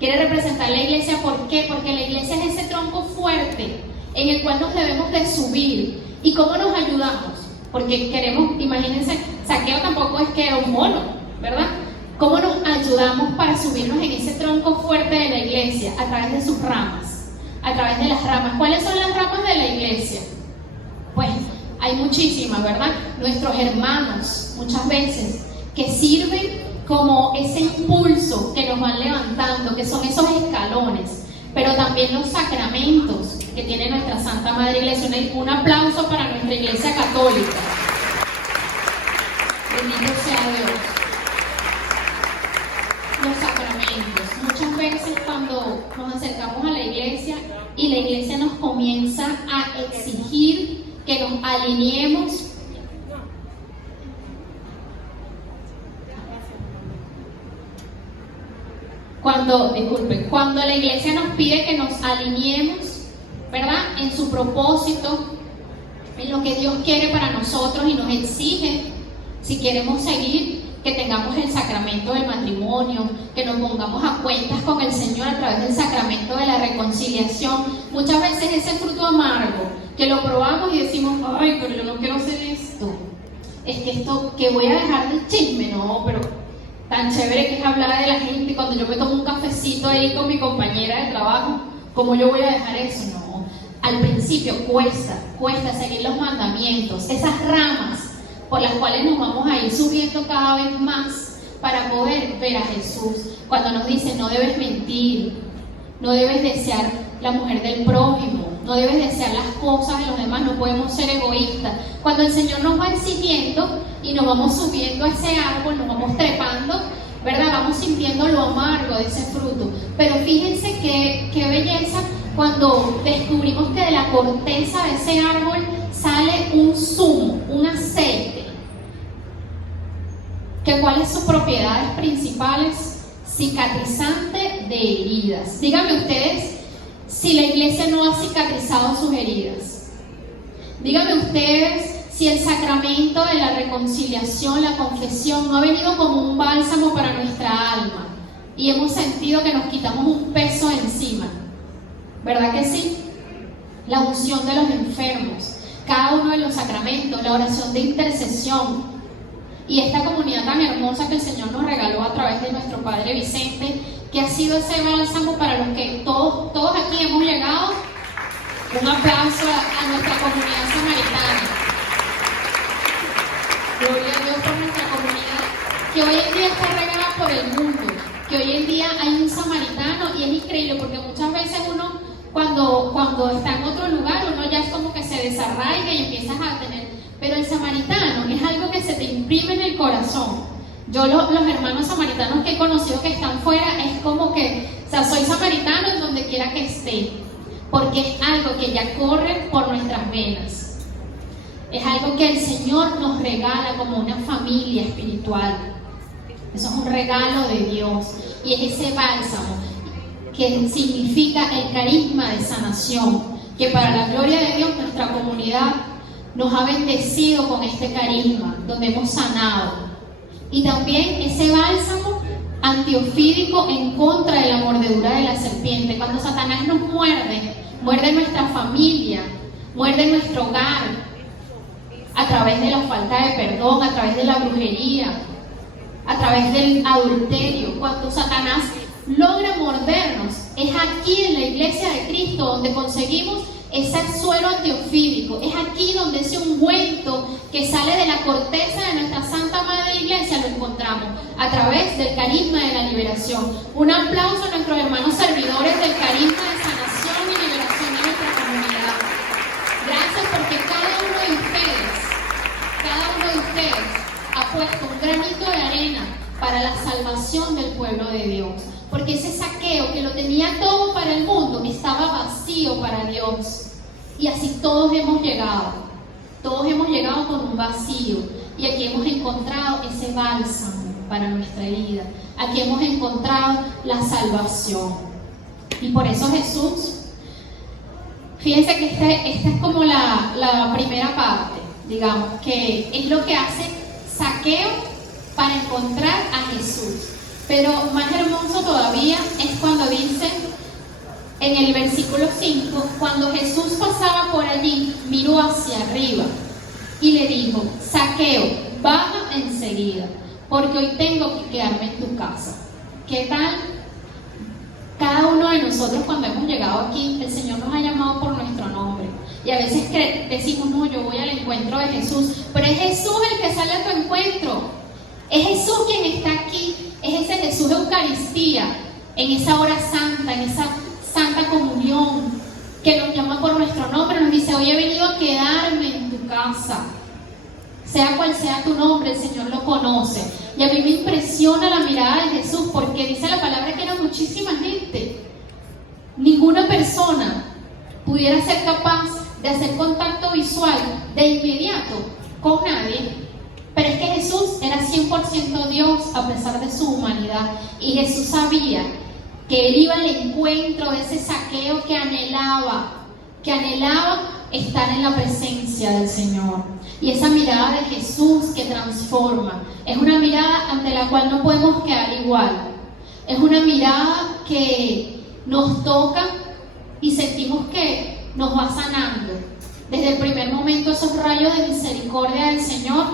Quiere representar la iglesia, ¿por qué? Porque la iglesia es ese tronco fuerte en el cual nos debemos de subir. ¿Y cómo nos ayudamos? Porque queremos, imagínense, Zaqueo tampoco es que era un mono, ¿verdad? ¿Cómo nos ayudamos para subirnos en ese tronco fuerte de la iglesia? A través de sus ramas, a través de las ramas. ¿Cuáles son las ramas de la iglesia? Pues hay muchísimas, ¿verdad? Nuestros hermanos, muchas veces, que sirven como ese impulso que nos van levantando, que son esos escalones, pero también los sacramentos, que tiene nuestra Santa Madre Iglesia. Un aplauso para nuestra Iglesia Católica. Bendito sea Dios. Los sacramentos. Muchas veces cuando nos acercamos a la iglesia y la iglesia nos comienza a exigir que nos alineemos cuando la iglesia nos pide que nos alineemos, ¿verdad?, en su propósito, en lo que Dios quiere para nosotros, y nos exige, si queremos seguir, que tengamos el sacramento del matrimonio, que nos pongamos a cuentas con el Señor a través del sacramento de la reconciliación. Muchas veces ese fruto amargo, que lo probamos y decimos, ay, pero yo no quiero hacer esto. Es que esto, que voy a dejar del chisme, no, pero tan chévere que es hablar de la gente. Cuando yo me tomo un cafecito ahí con mi compañera de trabajo, ¿cómo yo voy a dejar eso? No, al principio cuesta seguir los mandamientos, esas ramas por las cuales nos vamos a ir subiendo cada vez más para poder ver a Jesús. Cuando nos dice, no debes mentir, no debes desear la mujer del prójimo, no debes desear las cosas de los demás, no podemos ser egoístas. Cuando el Señor nos va exigiendo y nos vamos subiendo a ese árbol, nos vamos trepando, ¿verdad?, vamos sintiendo lo amargo de ese fruto. Pero fíjense qué belleza cuando descubrimos que de la corteza de ese árbol sale un zumo, un aceite. ¿Cuáles son sus propiedades principales? Cicatrizante de heridas. Díganme ustedes si la iglesia no ha cicatrizado sus heridas. Díganme ustedes si el sacramento de la reconciliación, la confesión, no ha venido como un bálsamo para nuestra alma y hemos sentido que nos quitamos un peso encima. ¿Verdad que sí? La unción de los enfermos, cada uno de los sacramentos, la oración de intercesión, y esta comunidad tan hermosa que el Señor nos regaló a través de nuestro Padre Vicente, que ha sido ese bálsamo para los que todos aquí hemos llegado. Un aplauso a nuestra comunidad samaritana. Gloria a Dios por nuestra comunidad, que hoy en día está regada por el mundo, que hoy en día hay un samaritano, y es increíble porque muchas veces uno, cuando está en otro lugar, uno ya es como que se desarraiga y empiezas a tener. Pero el samaritano es algo que se te imprime en el corazón. Yo los hermanos samaritanos que he conocido que están fuera, es como que, o sea, soy samaritano en donde quiera que esté, porque es algo que ya corre por nuestras venas. Es algo que el Señor nos regala como una familia espiritual. Eso es un regalo de Dios, y es ese bálsamo que significa el carisma de sanación, que para la gloria de Dios nuestra comunidad nos ha bendecido con este carisma, donde hemos sanado. Y también ese bálsamo antiofídico en contra de la mordedura de la serpiente. Cuando Satanás nos muerde nuestra familia, muerde nuestro hogar, a través de la falta de perdón, a través de la brujería, a través del adulterio. Cuando Satanás logra mordernos, es aquí en la iglesia de Cristo donde conseguimos ese suelo antiofídico. Es aquí donde ese ungüento que sale de la corteza de nuestra Santa Madre Iglesia lo encontramos a través del carisma de la liberación. Un aplauso a nuestros hermanos servidores del carisma de sanación y liberación de nuestra comunidad. Gracias, porque cada uno de ustedes ha puesto un granito de arena para la salvación del pueblo de Dios. Porque ese Zaqueo, que lo tenía todo para el mundo, estaba vacío para Dios. Y así todos hemos llegado con un vacío. Y aquí hemos encontrado ese bálsamo para nuestra vida. Aquí hemos encontrado la salvación. Y por eso Jesús, fíjense que esta es como la primera parte, digamos, que es lo que hace Zaqueo para encontrar a Jesús. Pero más hermoso todavía es cuando dice en el versículo 5, cuando Jesús pasaba por allí, miró hacia arriba y le dijo: Zaqueo, baja enseguida, porque hoy tengo que quedarme en tu casa. ¿Qué tal? Cada uno de nosotros, cuando hemos llegado aquí, el Señor nos ha llamado por nuestro nombre. Y a veces decimos, no, yo voy al encuentro de Jesús, pero es Jesús el que sale a tu encuentro. Es Jesús quien está aquí, es ese Jesús de Eucaristía, en esa hora santa, en esa santa comunión, que nos llama por nuestro nombre, nos dice: hoy he venido a quedarme en tu casa. Sea cual sea tu nombre, el Señor lo conoce. Y a mí me impresiona la mirada de Jesús, porque dice la palabra que era muchísima gente. Ninguna persona pudiera ser capaz de hacer contacto visual de inmediato con nadie, pero es que Jesús era 100% Dios a pesar de su humanidad, y Jesús sabía que él iba al encuentro de ese Zaqueo que anhelaba estar en la presencia del Señor. Y esa mirada de Jesús que transforma, es una mirada ante la cual no podemos quedar igual, es una mirada que nos toca y sentimos que nos va sanando. Desde el primer momento esos rayos de misericordia del Señor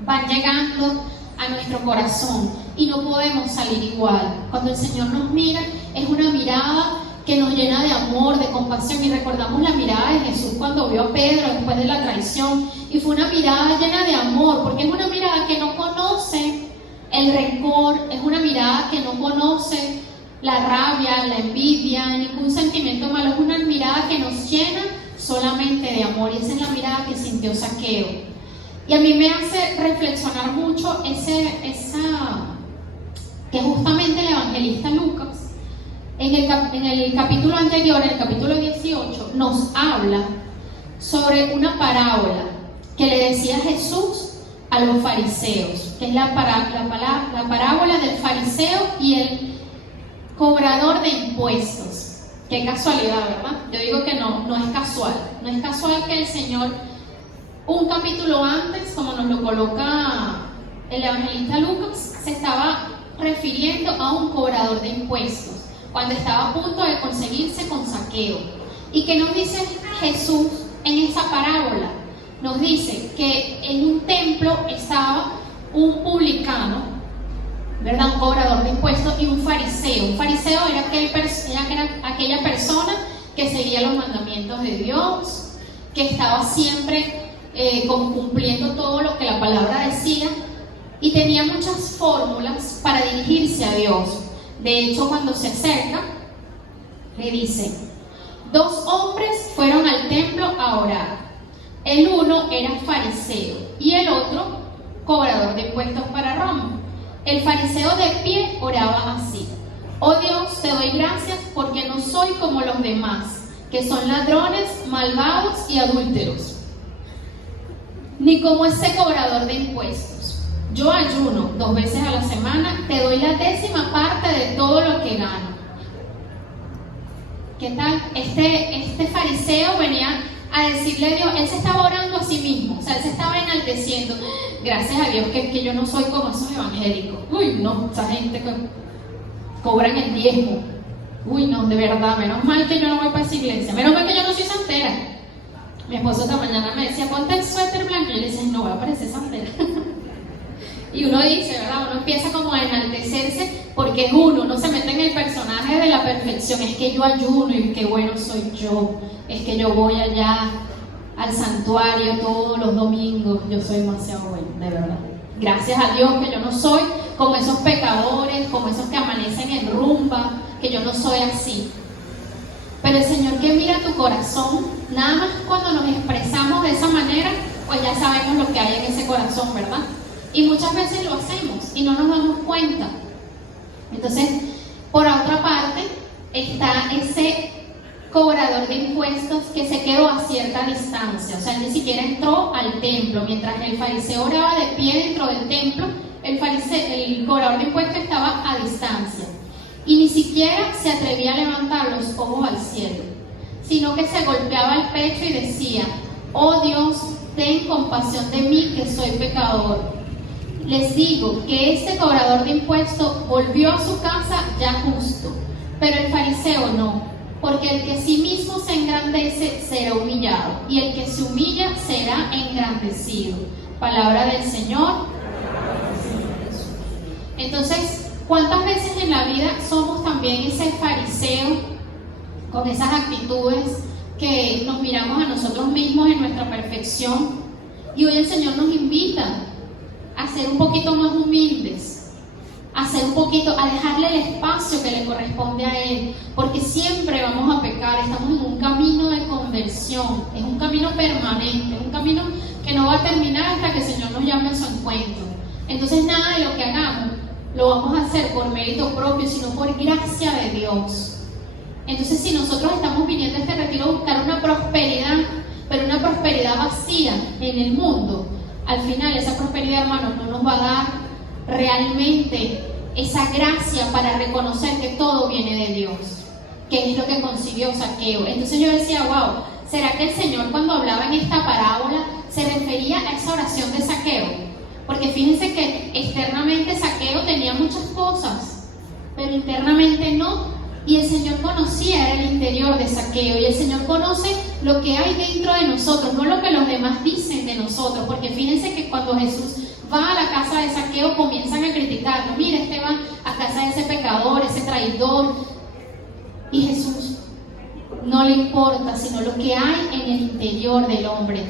van llegando a nuestro corazón y no podemos salir igual. Cuando el Señor nos mira, es una mirada que nos llena de amor, de compasión, y recordamos la mirada de Jesús cuando vio a Pedro después de la traición, y fue una mirada llena de amor, porque es una mirada que no conoce el rencor, es una mirada que no conoce la rabia, la envidia, ningún sentimiento malo, es una mirada que nos llena solamente de amor, y esa es la mirada que sintió Zaqueo. Y a mí me hace reflexionar mucho que justamente el evangelista Lucas, en el capítulo anterior, en el capítulo 18, nos habla sobre una parábola que le decía Jesús a los fariseos, que es la parábola del fariseo y el cobrador de impuestos. Qué casualidad, ¿verdad? Yo digo que no es casual. No es casual que el Señor, un capítulo antes, como nos lo coloca el evangelista Lucas, se estaba refiriendo a un cobrador de impuestos, cuando estaba a punto de conseguirse con Zaqueo. ¿Y qué nos dice Jesús en esa parábola? Nos dice que en un templo estaba un publicano, ¿verdad? Un cobrador de impuestos, y un fariseo. Un fariseo era aquella persona que seguía los mandamientos de Dios, que estaba siempre cumpliendo todo lo que la palabra decía, y tenía muchas fórmulas para dirigirse a Dios. De hecho, cuando se acerca, le dice: 2 hombres fueron al templo a orar. El uno era fariseo y el otro cobrador de impuestos para Roma. El fariseo de pie oraba así: oh Dios, te doy gracias porque no soy como los demás, que son ladrones, malvados y adúlteros, ni como ese cobrador de impuestos. Yo ayuno 2 veces a la semana, te doy la 10ª parte de todo lo que gano. ¿Qué tal? Este fariseo venía a decirle a Dios, él se estaba orando a sí mismo, o sea, él se estaba enalteciendo. Gracias a Dios que yo no soy como esos evangélicos. Uy, no, esa gente que cobran el diezmo. Uy, no, de verdad, menos mal que yo no voy para esa iglesia, menos mal que yo no soy santera. Mi esposo esta mañana me decía, ponte el suéter blanco, y yo le decía, no voy a parecer santera. Y uno dice, ¿verdad? Uno empieza como a enaltecerse porque uno se mete en el personaje de la perfección. Es que yo ayuno y qué bueno soy yo. Es que yo voy allá al santuario todos los domingos. Yo soy demasiado bueno, de verdad. Gracias a Dios que yo no soy como esos pecadores, como esos que amanecen en rumba, que yo no soy así. Pero el Señor que mira tu corazón, nada más cuando nos expresamos de esa manera, pues ya sabemos lo que hay en ese corazón, ¿verdad? Y muchas veces lo hacemos y no nos damos cuenta. Entonces, por otra parte, está ese cobrador de impuestos que se quedó a cierta distancia. O sea, ni siquiera entró al templo. Mientras el fariseo oraba de pie dentro del templo, el cobrador de impuestos estaba a distancia. Y ni siquiera se atrevía a levantar los ojos al cielo, sino que se golpeaba el pecho y decía, oh Dios, ten compasión de mí que soy pecador. Les digo que este cobrador de impuestos volvió a su casa ya justo, pero el fariseo no, porque el que a sí mismo se engrandece será humillado, y el que se humilla será engrandecido. Palabra del Señor. Entonces, ¿cuántas veces en la vida somos también ese fariseo con esas actitudes que nos miramos a nosotros mismos en nuestra perfección? Y hoy el Señor nos invita a ser un poquito más humildes, hacer un poquito, a dejarle el espacio que le corresponde a Él, porque siempre vamos a pecar, estamos en un camino de conversión, es un camino permanente, es un camino que no va a terminar hasta que el Señor nos llame a su encuentro. Entonces nada de lo que hagamos lo vamos a hacer por mérito propio, sino por gracia de Dios. Entonces si nosotros estamos viniendo a este retiro a buscar una prosperidad, pero una prosperidad vacía en el mundo, al final esa prosperidad, hermanos, no nos va a dar realmente esa gracia para reconocer que todo viene de Dios, que es lo que consiguió Zaqueo. Entonces yo decía, wow, ¿será que el Señor cuando hablaba en esta parábola se refería a esa oración de Zaqueo? Porque fíjense que externamente Zaqueo tenía muchas cosas, pero internamente no. Y el Señor conocía el interior de Zaqueo, y el Señor conoce lo que hay dentro de nosotros, no lo que los demás dicen de nosotros. Porque fíjense que cuando Jesús va a la casa de Zaqueo, comienzan a criticarlo. Mira, este va a casa de ese pecador, ese traidor. Y Jesús no le importa, sino lo que hay en el interior del hombre.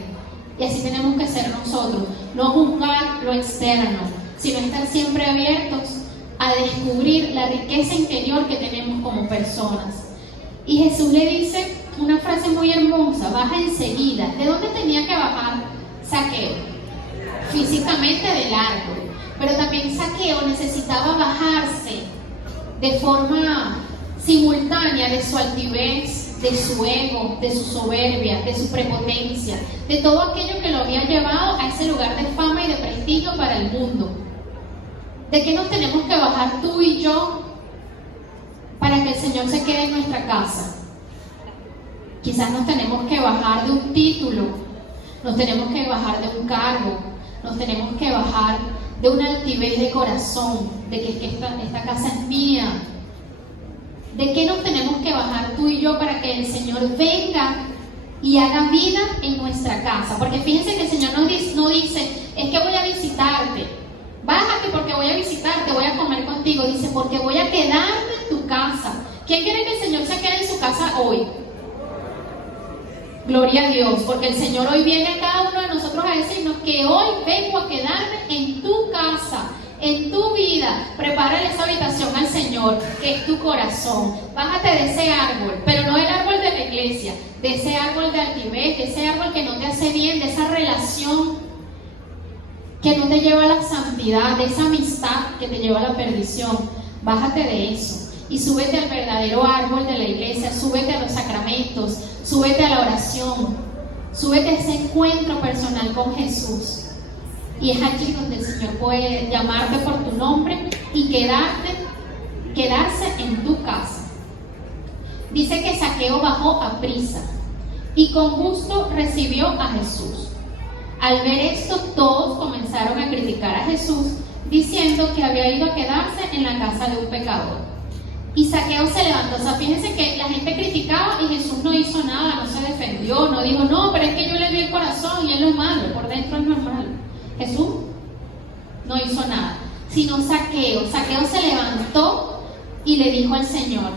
Y así tenemos que ser nosotros, no juzgar lo externo, sino estar siempre abiertos a descubrir la riqueza interior que tenemos como personas. Y Jesús le dice una frase muy hermosa: baja enseguida. ¿De dónde tenía que bajar Zaqueo? Físicamente del árbol, pero también Zaqueo necesitaba bajarse de forma simultánea de su altivez, de su ego, de su soberbia, de su prepotencia, de todo aquello que lo había llevado a ese lugar de fama y de prestigio para el mundo. ¿De qué nos tenemos que bajar tú y yo para que el Señor se quede en nuestra casa? Quizás nos tenemos que bajar de un título, nos tenemos que bajar de un cargo, nos tenemos que bajar de una altivez de corazón, de que esta casa es mía. ¿De qué nos tenemos que bajar tú y yo para que el Señor venga y haga vida en nuestra casa? Porque fíjense que el Señor no dice, es que voy a visitarte, bájate porque voy a visitarte, voy a comer contigo. Dice, porque voy a quedarme en tu casa. ¿Quién quiere que el Señor se quede en su casa hoy? Gloria a Dios, porque el Señor hoy viene a cada uno de nosotros a decirnos que hoy vengo a quedarme en tu casa, en tu vida. Prepárale esa habitación al Señor, que es tu corazón. Bájate de ese árbol, pero no el árbol de la iglesia, de ese árbol de altivez, de ese árbol que no te hace bien, de esa relación que no te lleva a la santidad, de esa amistad que te lleva a la perdición. Bájate de eso y súbete al verdadero árbol de la iglesia, súbete a los sacramentos, súbete a la oración, súbete a ese encuentro personal con Jesús. Y es allí donde el Señor puede llamarte por tu nombre y quedarse en tu casa. Dice que Zaqueo bajó a prisa y con gusto recibió a Jesús. Al ver esto, todos comenzaron a criticar a Jesús, diciendo que había ido a quedarse en la casa de un pecador. Y Zaqueo se levantó. O sea, fíjense que la gente criticaba y Jesús no hizo nada, no se defendió, no dijo, no, pero es que yo le vi el corazón y él no es malo, por dentro es normal. Jesús no hizo nada, sino Zaqueo se levantó y le dijo al Señor,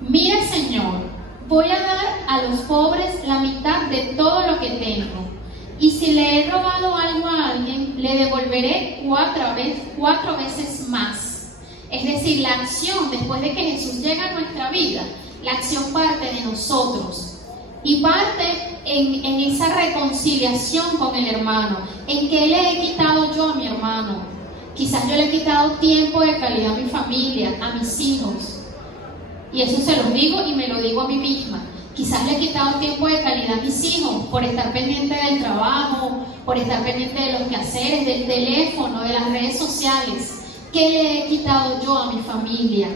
mira Señor, voy a dar a los pobres la mitad de todo lo que tengo, y si le he robado algo a alguien, le devolveré cuatro veces más. Es decir, la acción, después de que Jesús llega a nuestra vida, la acción parte de nosotros y parte en esa reconciliación con el hermano, en que le he quitado yo a mi hermano. Quizás yo le he quitado tiempo de calidad a mi familia, a mis hijos, y eso se lo digo y me lo digo a mí misma. Quizás le he quitado tiempo de calidad a mis hijos por estar pendiente del trabajo, por estar pendiente de los quehaceres, del teléfono, de las redes sociales. ¿Qué le he quitado yo a mi familia?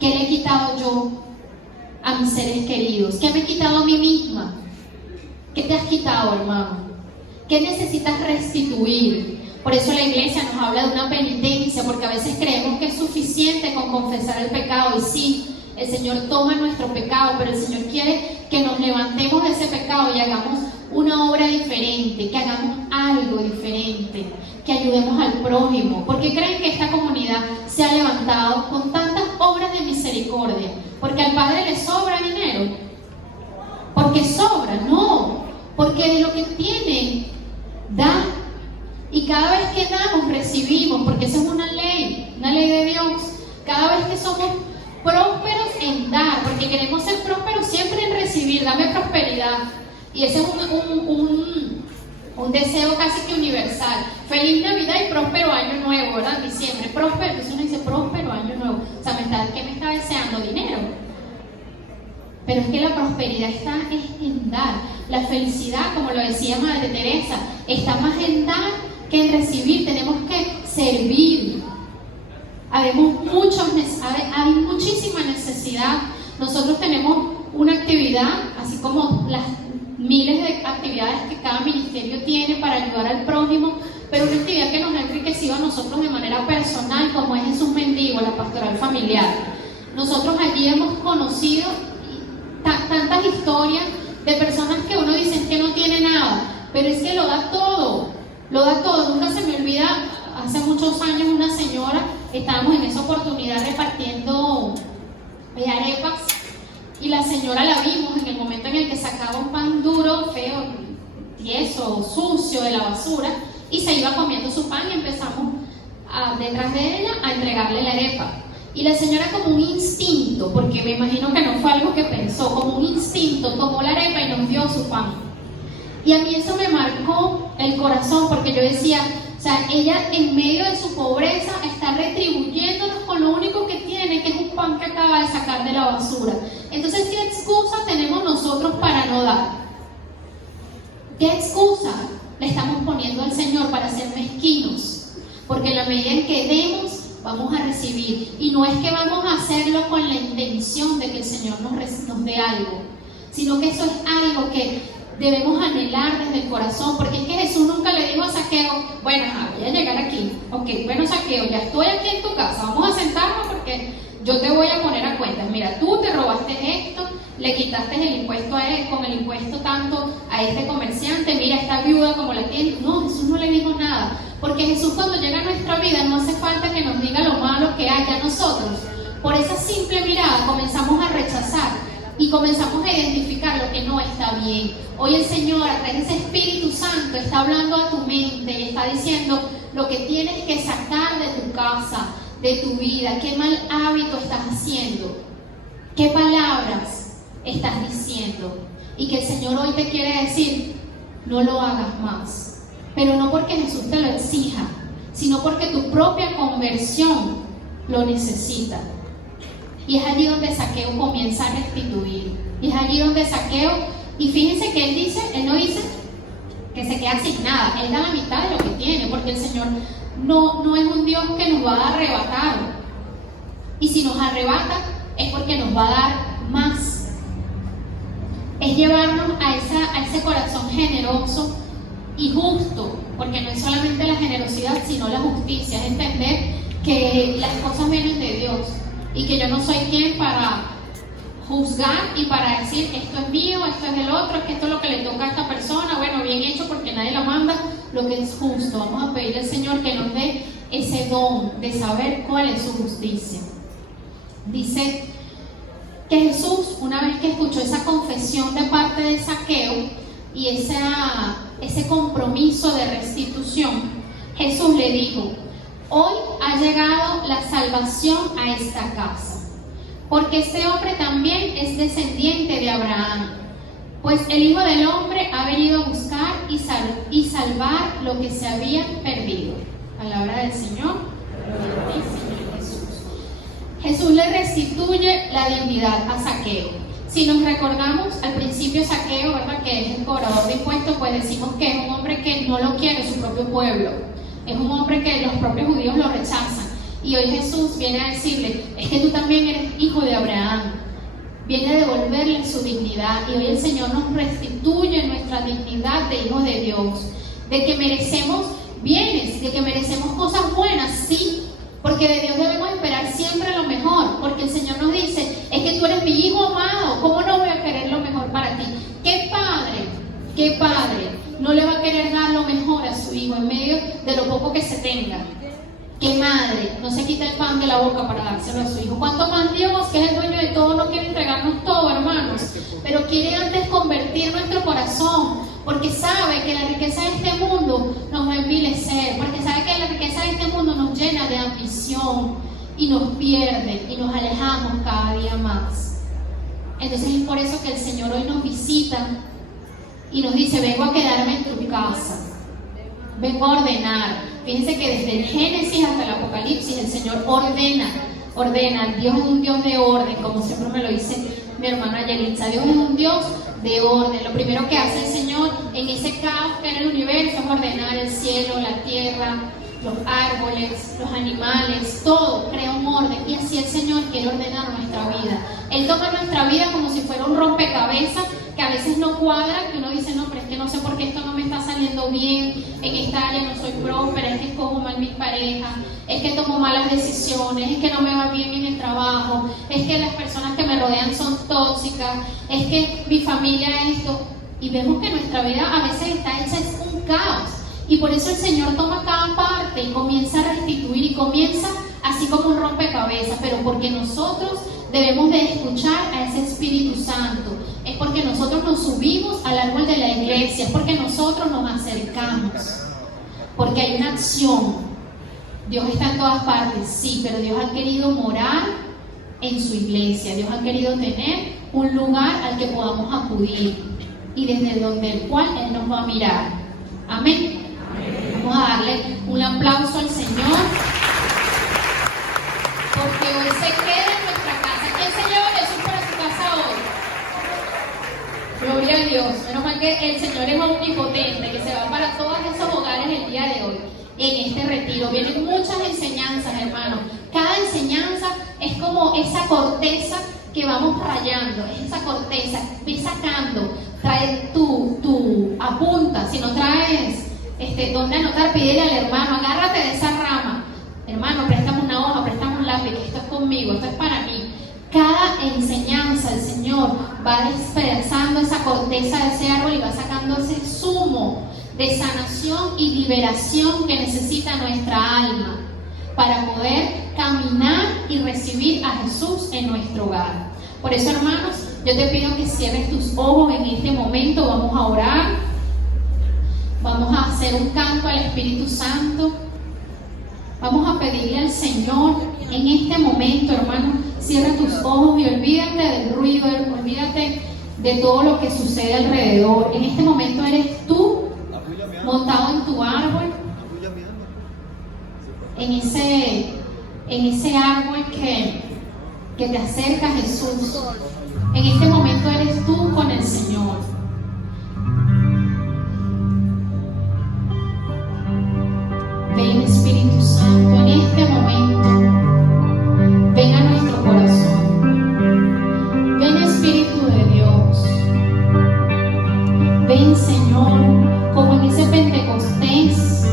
¿Qué le he quitado yo a mis seres queridos? ¿Qué me he quitado a mí misma? ¿Qué te has quitado, hermano? ¿Qué necesitas restituir? Por eso la iglesia nos habla de una penitencia, porque a veces creemos que es suficiente con confesar el pecado, y sí, el Señor toma nuestro pecado, pero el Señor quiere que nos levantemos de ese pecado y hagamos una obra diferente, que hagamos algo diferente, que ayudemos al prójimo. ¿Por qué creen que esta comunidad se ha levantado con tantas obras de misericordia? ¿Porque al Padre le sobra dinero? ¿Porque sobra? No, porque de lo que tienen, da. Y cada vez que damos, recibimos, porque esa es una ley porque queremos ser prósperos siempre en recibir, dame prosperidad. Y ese es un deseo casi que universal. Feliz Navidad y próspero año nuevo, ¿verdad? Diciembre, próspero, entonces uno dice próspero año nuevo. O sea, ¿qué me está deseando? Dinero. Pero es que la prosperidad está en dar. La felicidad, como lo decía Madre Teresa, está más en dar que en recibir. Tenemos que servir. Hay muchísima necesidad. Nosotros tenemos una actividad, así como las miles de actividades que cada ministerio tiene para ayudar al prójimo, pero una actividad que nos ha enriquecido a nosotros de manera personal, como es Jesús Mendigo, la pastoral familiar. Nosotros allí hemos conocido tantas historias de personas que uno dice que no tiene nada, pero es que lo da todo. Nunca se me olvida, hace muchos años una señora, estábamos en esa oportunidad repartiendo arepas, y la señora la vimos en el momento en el que sacaba un pan duro, feo, tieso, sucio de la basura, y se iba comiendo su pan, y empezamos detrás de ella a entregarle la arepa. Y la señora, como un instinto, porque me imagino que no fue algo que pensó, como un instinto, tomó la arepa y nos dio su pan. Y a mí eso me marcó el corazón, porque yo decía, o sea, ella en medio de su pobreza está retribuyéndonos con lo único que tiene, que es un pan que acaba de sacar de la basura. Entonces, ¿qué excusa tenemos nosotros para no dar? ¿Qué excusa le estamos poniendo al Señor para ser mezquinos? Porque en la medida en que demos, vamos a recibir. Y no es que vamos a hacerlo con la intención de que el Señor nos dé algo, sino que eso es algo que debemos anhelar desde el corazón, porque es que Jesús nunca le dijo a Zaqueo, bueno, voy a llegar aquí, ok, bueno Zaqueo, ya estoy aquí en tu casa, vamos a sentarnos porque yo te voy a poner a cuentas. Mira, tú te robaste esto, le quitaste el impuesto a él, con el impuesto tanto a este comerciante, mira esta viuda como la tiene. No, Jesús no le dijo nada, porque Jesús cuando llega a nuestra vida no hace falta que nos diga lo malo que hay a nosotros. Por esa simple mirada comenzamos a rechazar y comenzamos a identificar lo que no está bien. Hoy el Señor, a través de ese Espíritu Santo, está hablando a tu mente y está diciendo lo que tienes que sacar de tu casa, de tu vida, qué mal hábito estás haciendo, qué palabras estás diciendo, y que el Señor hoy te quiere decir, no lo hagas más. Pero no porque Jesús te lo exija, sino porque tu propia conversión lo necesita. Y es allí donde Zaqueo comienza a restituir. Y es allí donde Zaqueo, y fíjense que él no dice que se queda sin nada, él da la mitad de lo que tiene, porque el Señor no es un Dios que nos va a arrebatar. Y si nos arrebata, es porque nos va a dar más. Es llevarnos a ese corazón generoso y justo, porque no es solamente la generosidad, sino la justicia, es entender que las cosas vienen de Dios. Y que yo no soy quien para juzgar y para decir esto es mío, esto es del otro, es que esto es lo que le toca a esta persona, bueno, bien hecho porque nadie la manda, lo que es justo. Vamos a pedir al Señor que nos dé ese don de saber cuál es su justicia. Dice que Jesús, una vez que escuchó esa confesión de parte de Zaqueo y ese compromiso de restitución, Jesús le dijo: hoy ha llegado la salvación a esta casa, porque este hombre también es descendiente de Abraham, pues el Hijo del Hombre ha venido a buscar y salvar lo que se había perdido. Palabra del Señor. Jesús le restituye la dignidad a Zaqueo. Si nos recordamos, al principio Zaqueo, ¿verdad?, que es el cobrador de impuestos, pues decimos que es un hombre que no lo quiere su propio pueblo. Es un hombre que los propios judíos lo rechazan. Y hoy Jesús viene a decirle, es que tú también eres hijo de Abraham. Viene a devolverle su dignidad. Y hoy el Señor nos restituye nuestra dignidad de hijos de Dios. De que merecemos bienes, de que merecemos cosas buenas, sí. Porque de Dios debemos esperar siempre lo mejor. Porque el Señor nos dice, es que tú eres mi hijo amado. ¿Cómo no voy a querer lo mejor para ti? ¡Qué padre! No le va a querer dar lo mejor a su hijo en medio de lo poco que se tenga. ¿Qué madre no se quita el pan de la boca para dárselo a su hijo? ¿Cuánto más Dios, que es el dueño de todo, no quiere entregarnos todo, hermanos? Pero quiere antes convertir nuestro corazón, porque sabe que la riqueza de este mundo nos va a envilecer, porque sabe que la riqueza de este mundo nos llena de ambición y nos pierde y nos alejamos cada día más. Entonces es por eso que el Señor hoy nos visita y nos dice: vengo a quedarme en tu casa, vengo a ordenar. Fíjense que desde el Génesis hasta el Apocalipsis el Señor ordena. Dios es un Dios de orden, como siempre me lo dice mi hermana Yelitza. Dios es un Dios de orden. Lo primero que hace el Señor en ese caos que hay en el universo es ordenar el cielo, la tierra, los árboles, los animales, todo, crea un orden. Y así el Señor quiere ordenar nuestra vida. Él toma nuestra vida como si fuera un rompecabezas que a veces no cuadra, que uno dice: no, pero es que no sé por qué esto no me está saliendo bien, en esta área no soy próspera, es que escojo mal mis parejas, es que tomo malas decisiones, es que no me va bien en el trabajo, es que las personas que me rodean son tóxicas, es que mi familia esto. Y vemos que nuestra vida a veces está hecha es un caos. Y por eso el Señor toma cada parte y comienza a restituir, y comienza así como un rompecabezas, pero porque nosotros debemos de escuchar a ese Espíritu Santo. Es porque nosotros nos subimos al árbol de la iglesia, es porque nosotros nos acercamos, porque hay una acción. Dios está en todas partes, sí, pero Dios ha querido morar en su iglesia. Dios ha querido tener un lugar al que podamos acudir y desde donde el cual Él nos va a mirar. Amén. Vamos a darle un aplauso al Señor, porque hoy se queda en nuestra casa. ¿Quién se lleva a Jesús para su casa hoy? Gloria a Dios. Menos mal que el Señor es omnipotente, que se va para todos esos hogares el día de hoy. En este retiro vienen muchas enseñanzas, hermanos. Cada enseñanza es como esa corteza que vamos rayando, es esa corteza. Ve sacando, trae tu apunta. Si no traes donde anotar, pídele al hermano: agárrate de esa rama. Hermano, préstame una hoja, préstame un lápiz, que esto es conmigo, esto es para mí. Cada enseñanza el Señor va despedazando esa corteza de ese árbol y va sacando ese zumo de sanación y liberación que necesita nuestra alma para poder caminar y recibir a Jesús en nuestro hogar. Por eso, hermanos, yo te pido que cierres tus ojos en este momento. Vamos a orar, vamos a hacer un canto al Espíritu Santo. Vamos a pedirle al Señor en este momento, hermano. Cierra tus ojos y olvídate del ruido, olvídate de todo lo que sucede alrededor. En este momento eres tú montado en tu árbol, en ese árbol que te acerca a Jesús. En este momento eres tú con el Señor. Ven, Espíritu Santo, en este momento. Ven a nuestro corazón. Ven, Espíritu de Dios. Ven, Señor, como en ese Pentecostés,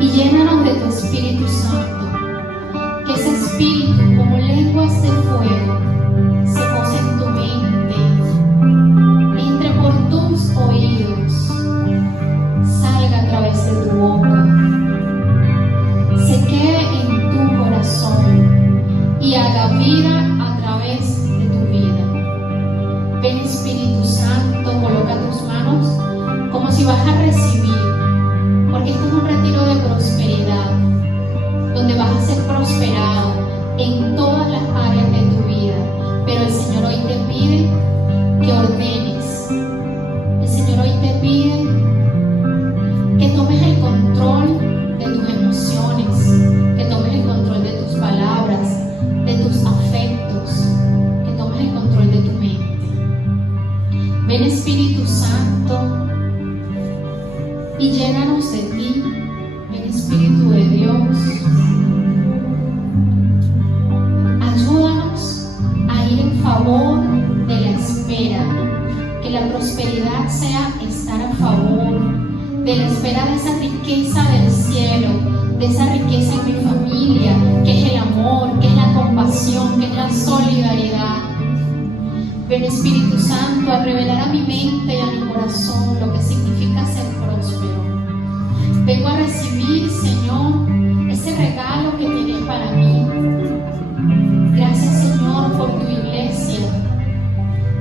y llénanos de tu Espíritu Santo. Que ese Espíritu, como lenguas de fuego, se pose en tu mente, entre por tus oídos, salga a través de tu boca, se quede en tu corazón y haga vida a través de tu vida. Ven, Espíritu Santo, coloca tus manos como si vas a recibir, porque este es un retiro de prosperidad, donde vas a ser prosperado en todas las áreas de tu vida. Pero el Señor hoy te pide que ordenes. El Señor hoy te pide que tomes el control de tus emociones, que tomes el control de tus palabras, de tus afectos, que tomes el control de tu mente. Ven, Espíritu Santo, y llénanos de ti. Ven, Espíritu de Dios. Ayúdanos a ir en favor de la espera. Que la prosperidad sea estar a favor de la espera de esa riqueza del cielo, de esa riqueza en mi familia, que es el amor, que es la compasión, que es la solidaridad. Ven, Espíritu Santo, a revelar a mi mente y a mi corazón lo que significa ser próspero. Vengo a recibir, Señor, ese regalo que tienes para mí. Gracias, Señor, por tu iglesia.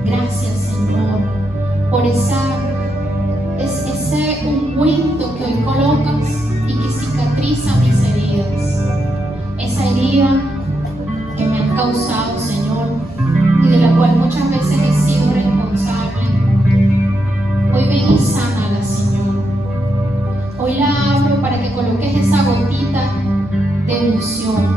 Gracias, Señor, por ese ungüento que hoy colocas y que cicatriza mis heridas. Esa herida que me han causado, Señor, y de la cual muchas veces he sido responsable. Hoy ven y sánala, Señor. Hoy la abro para que coloques esa gotita de unción,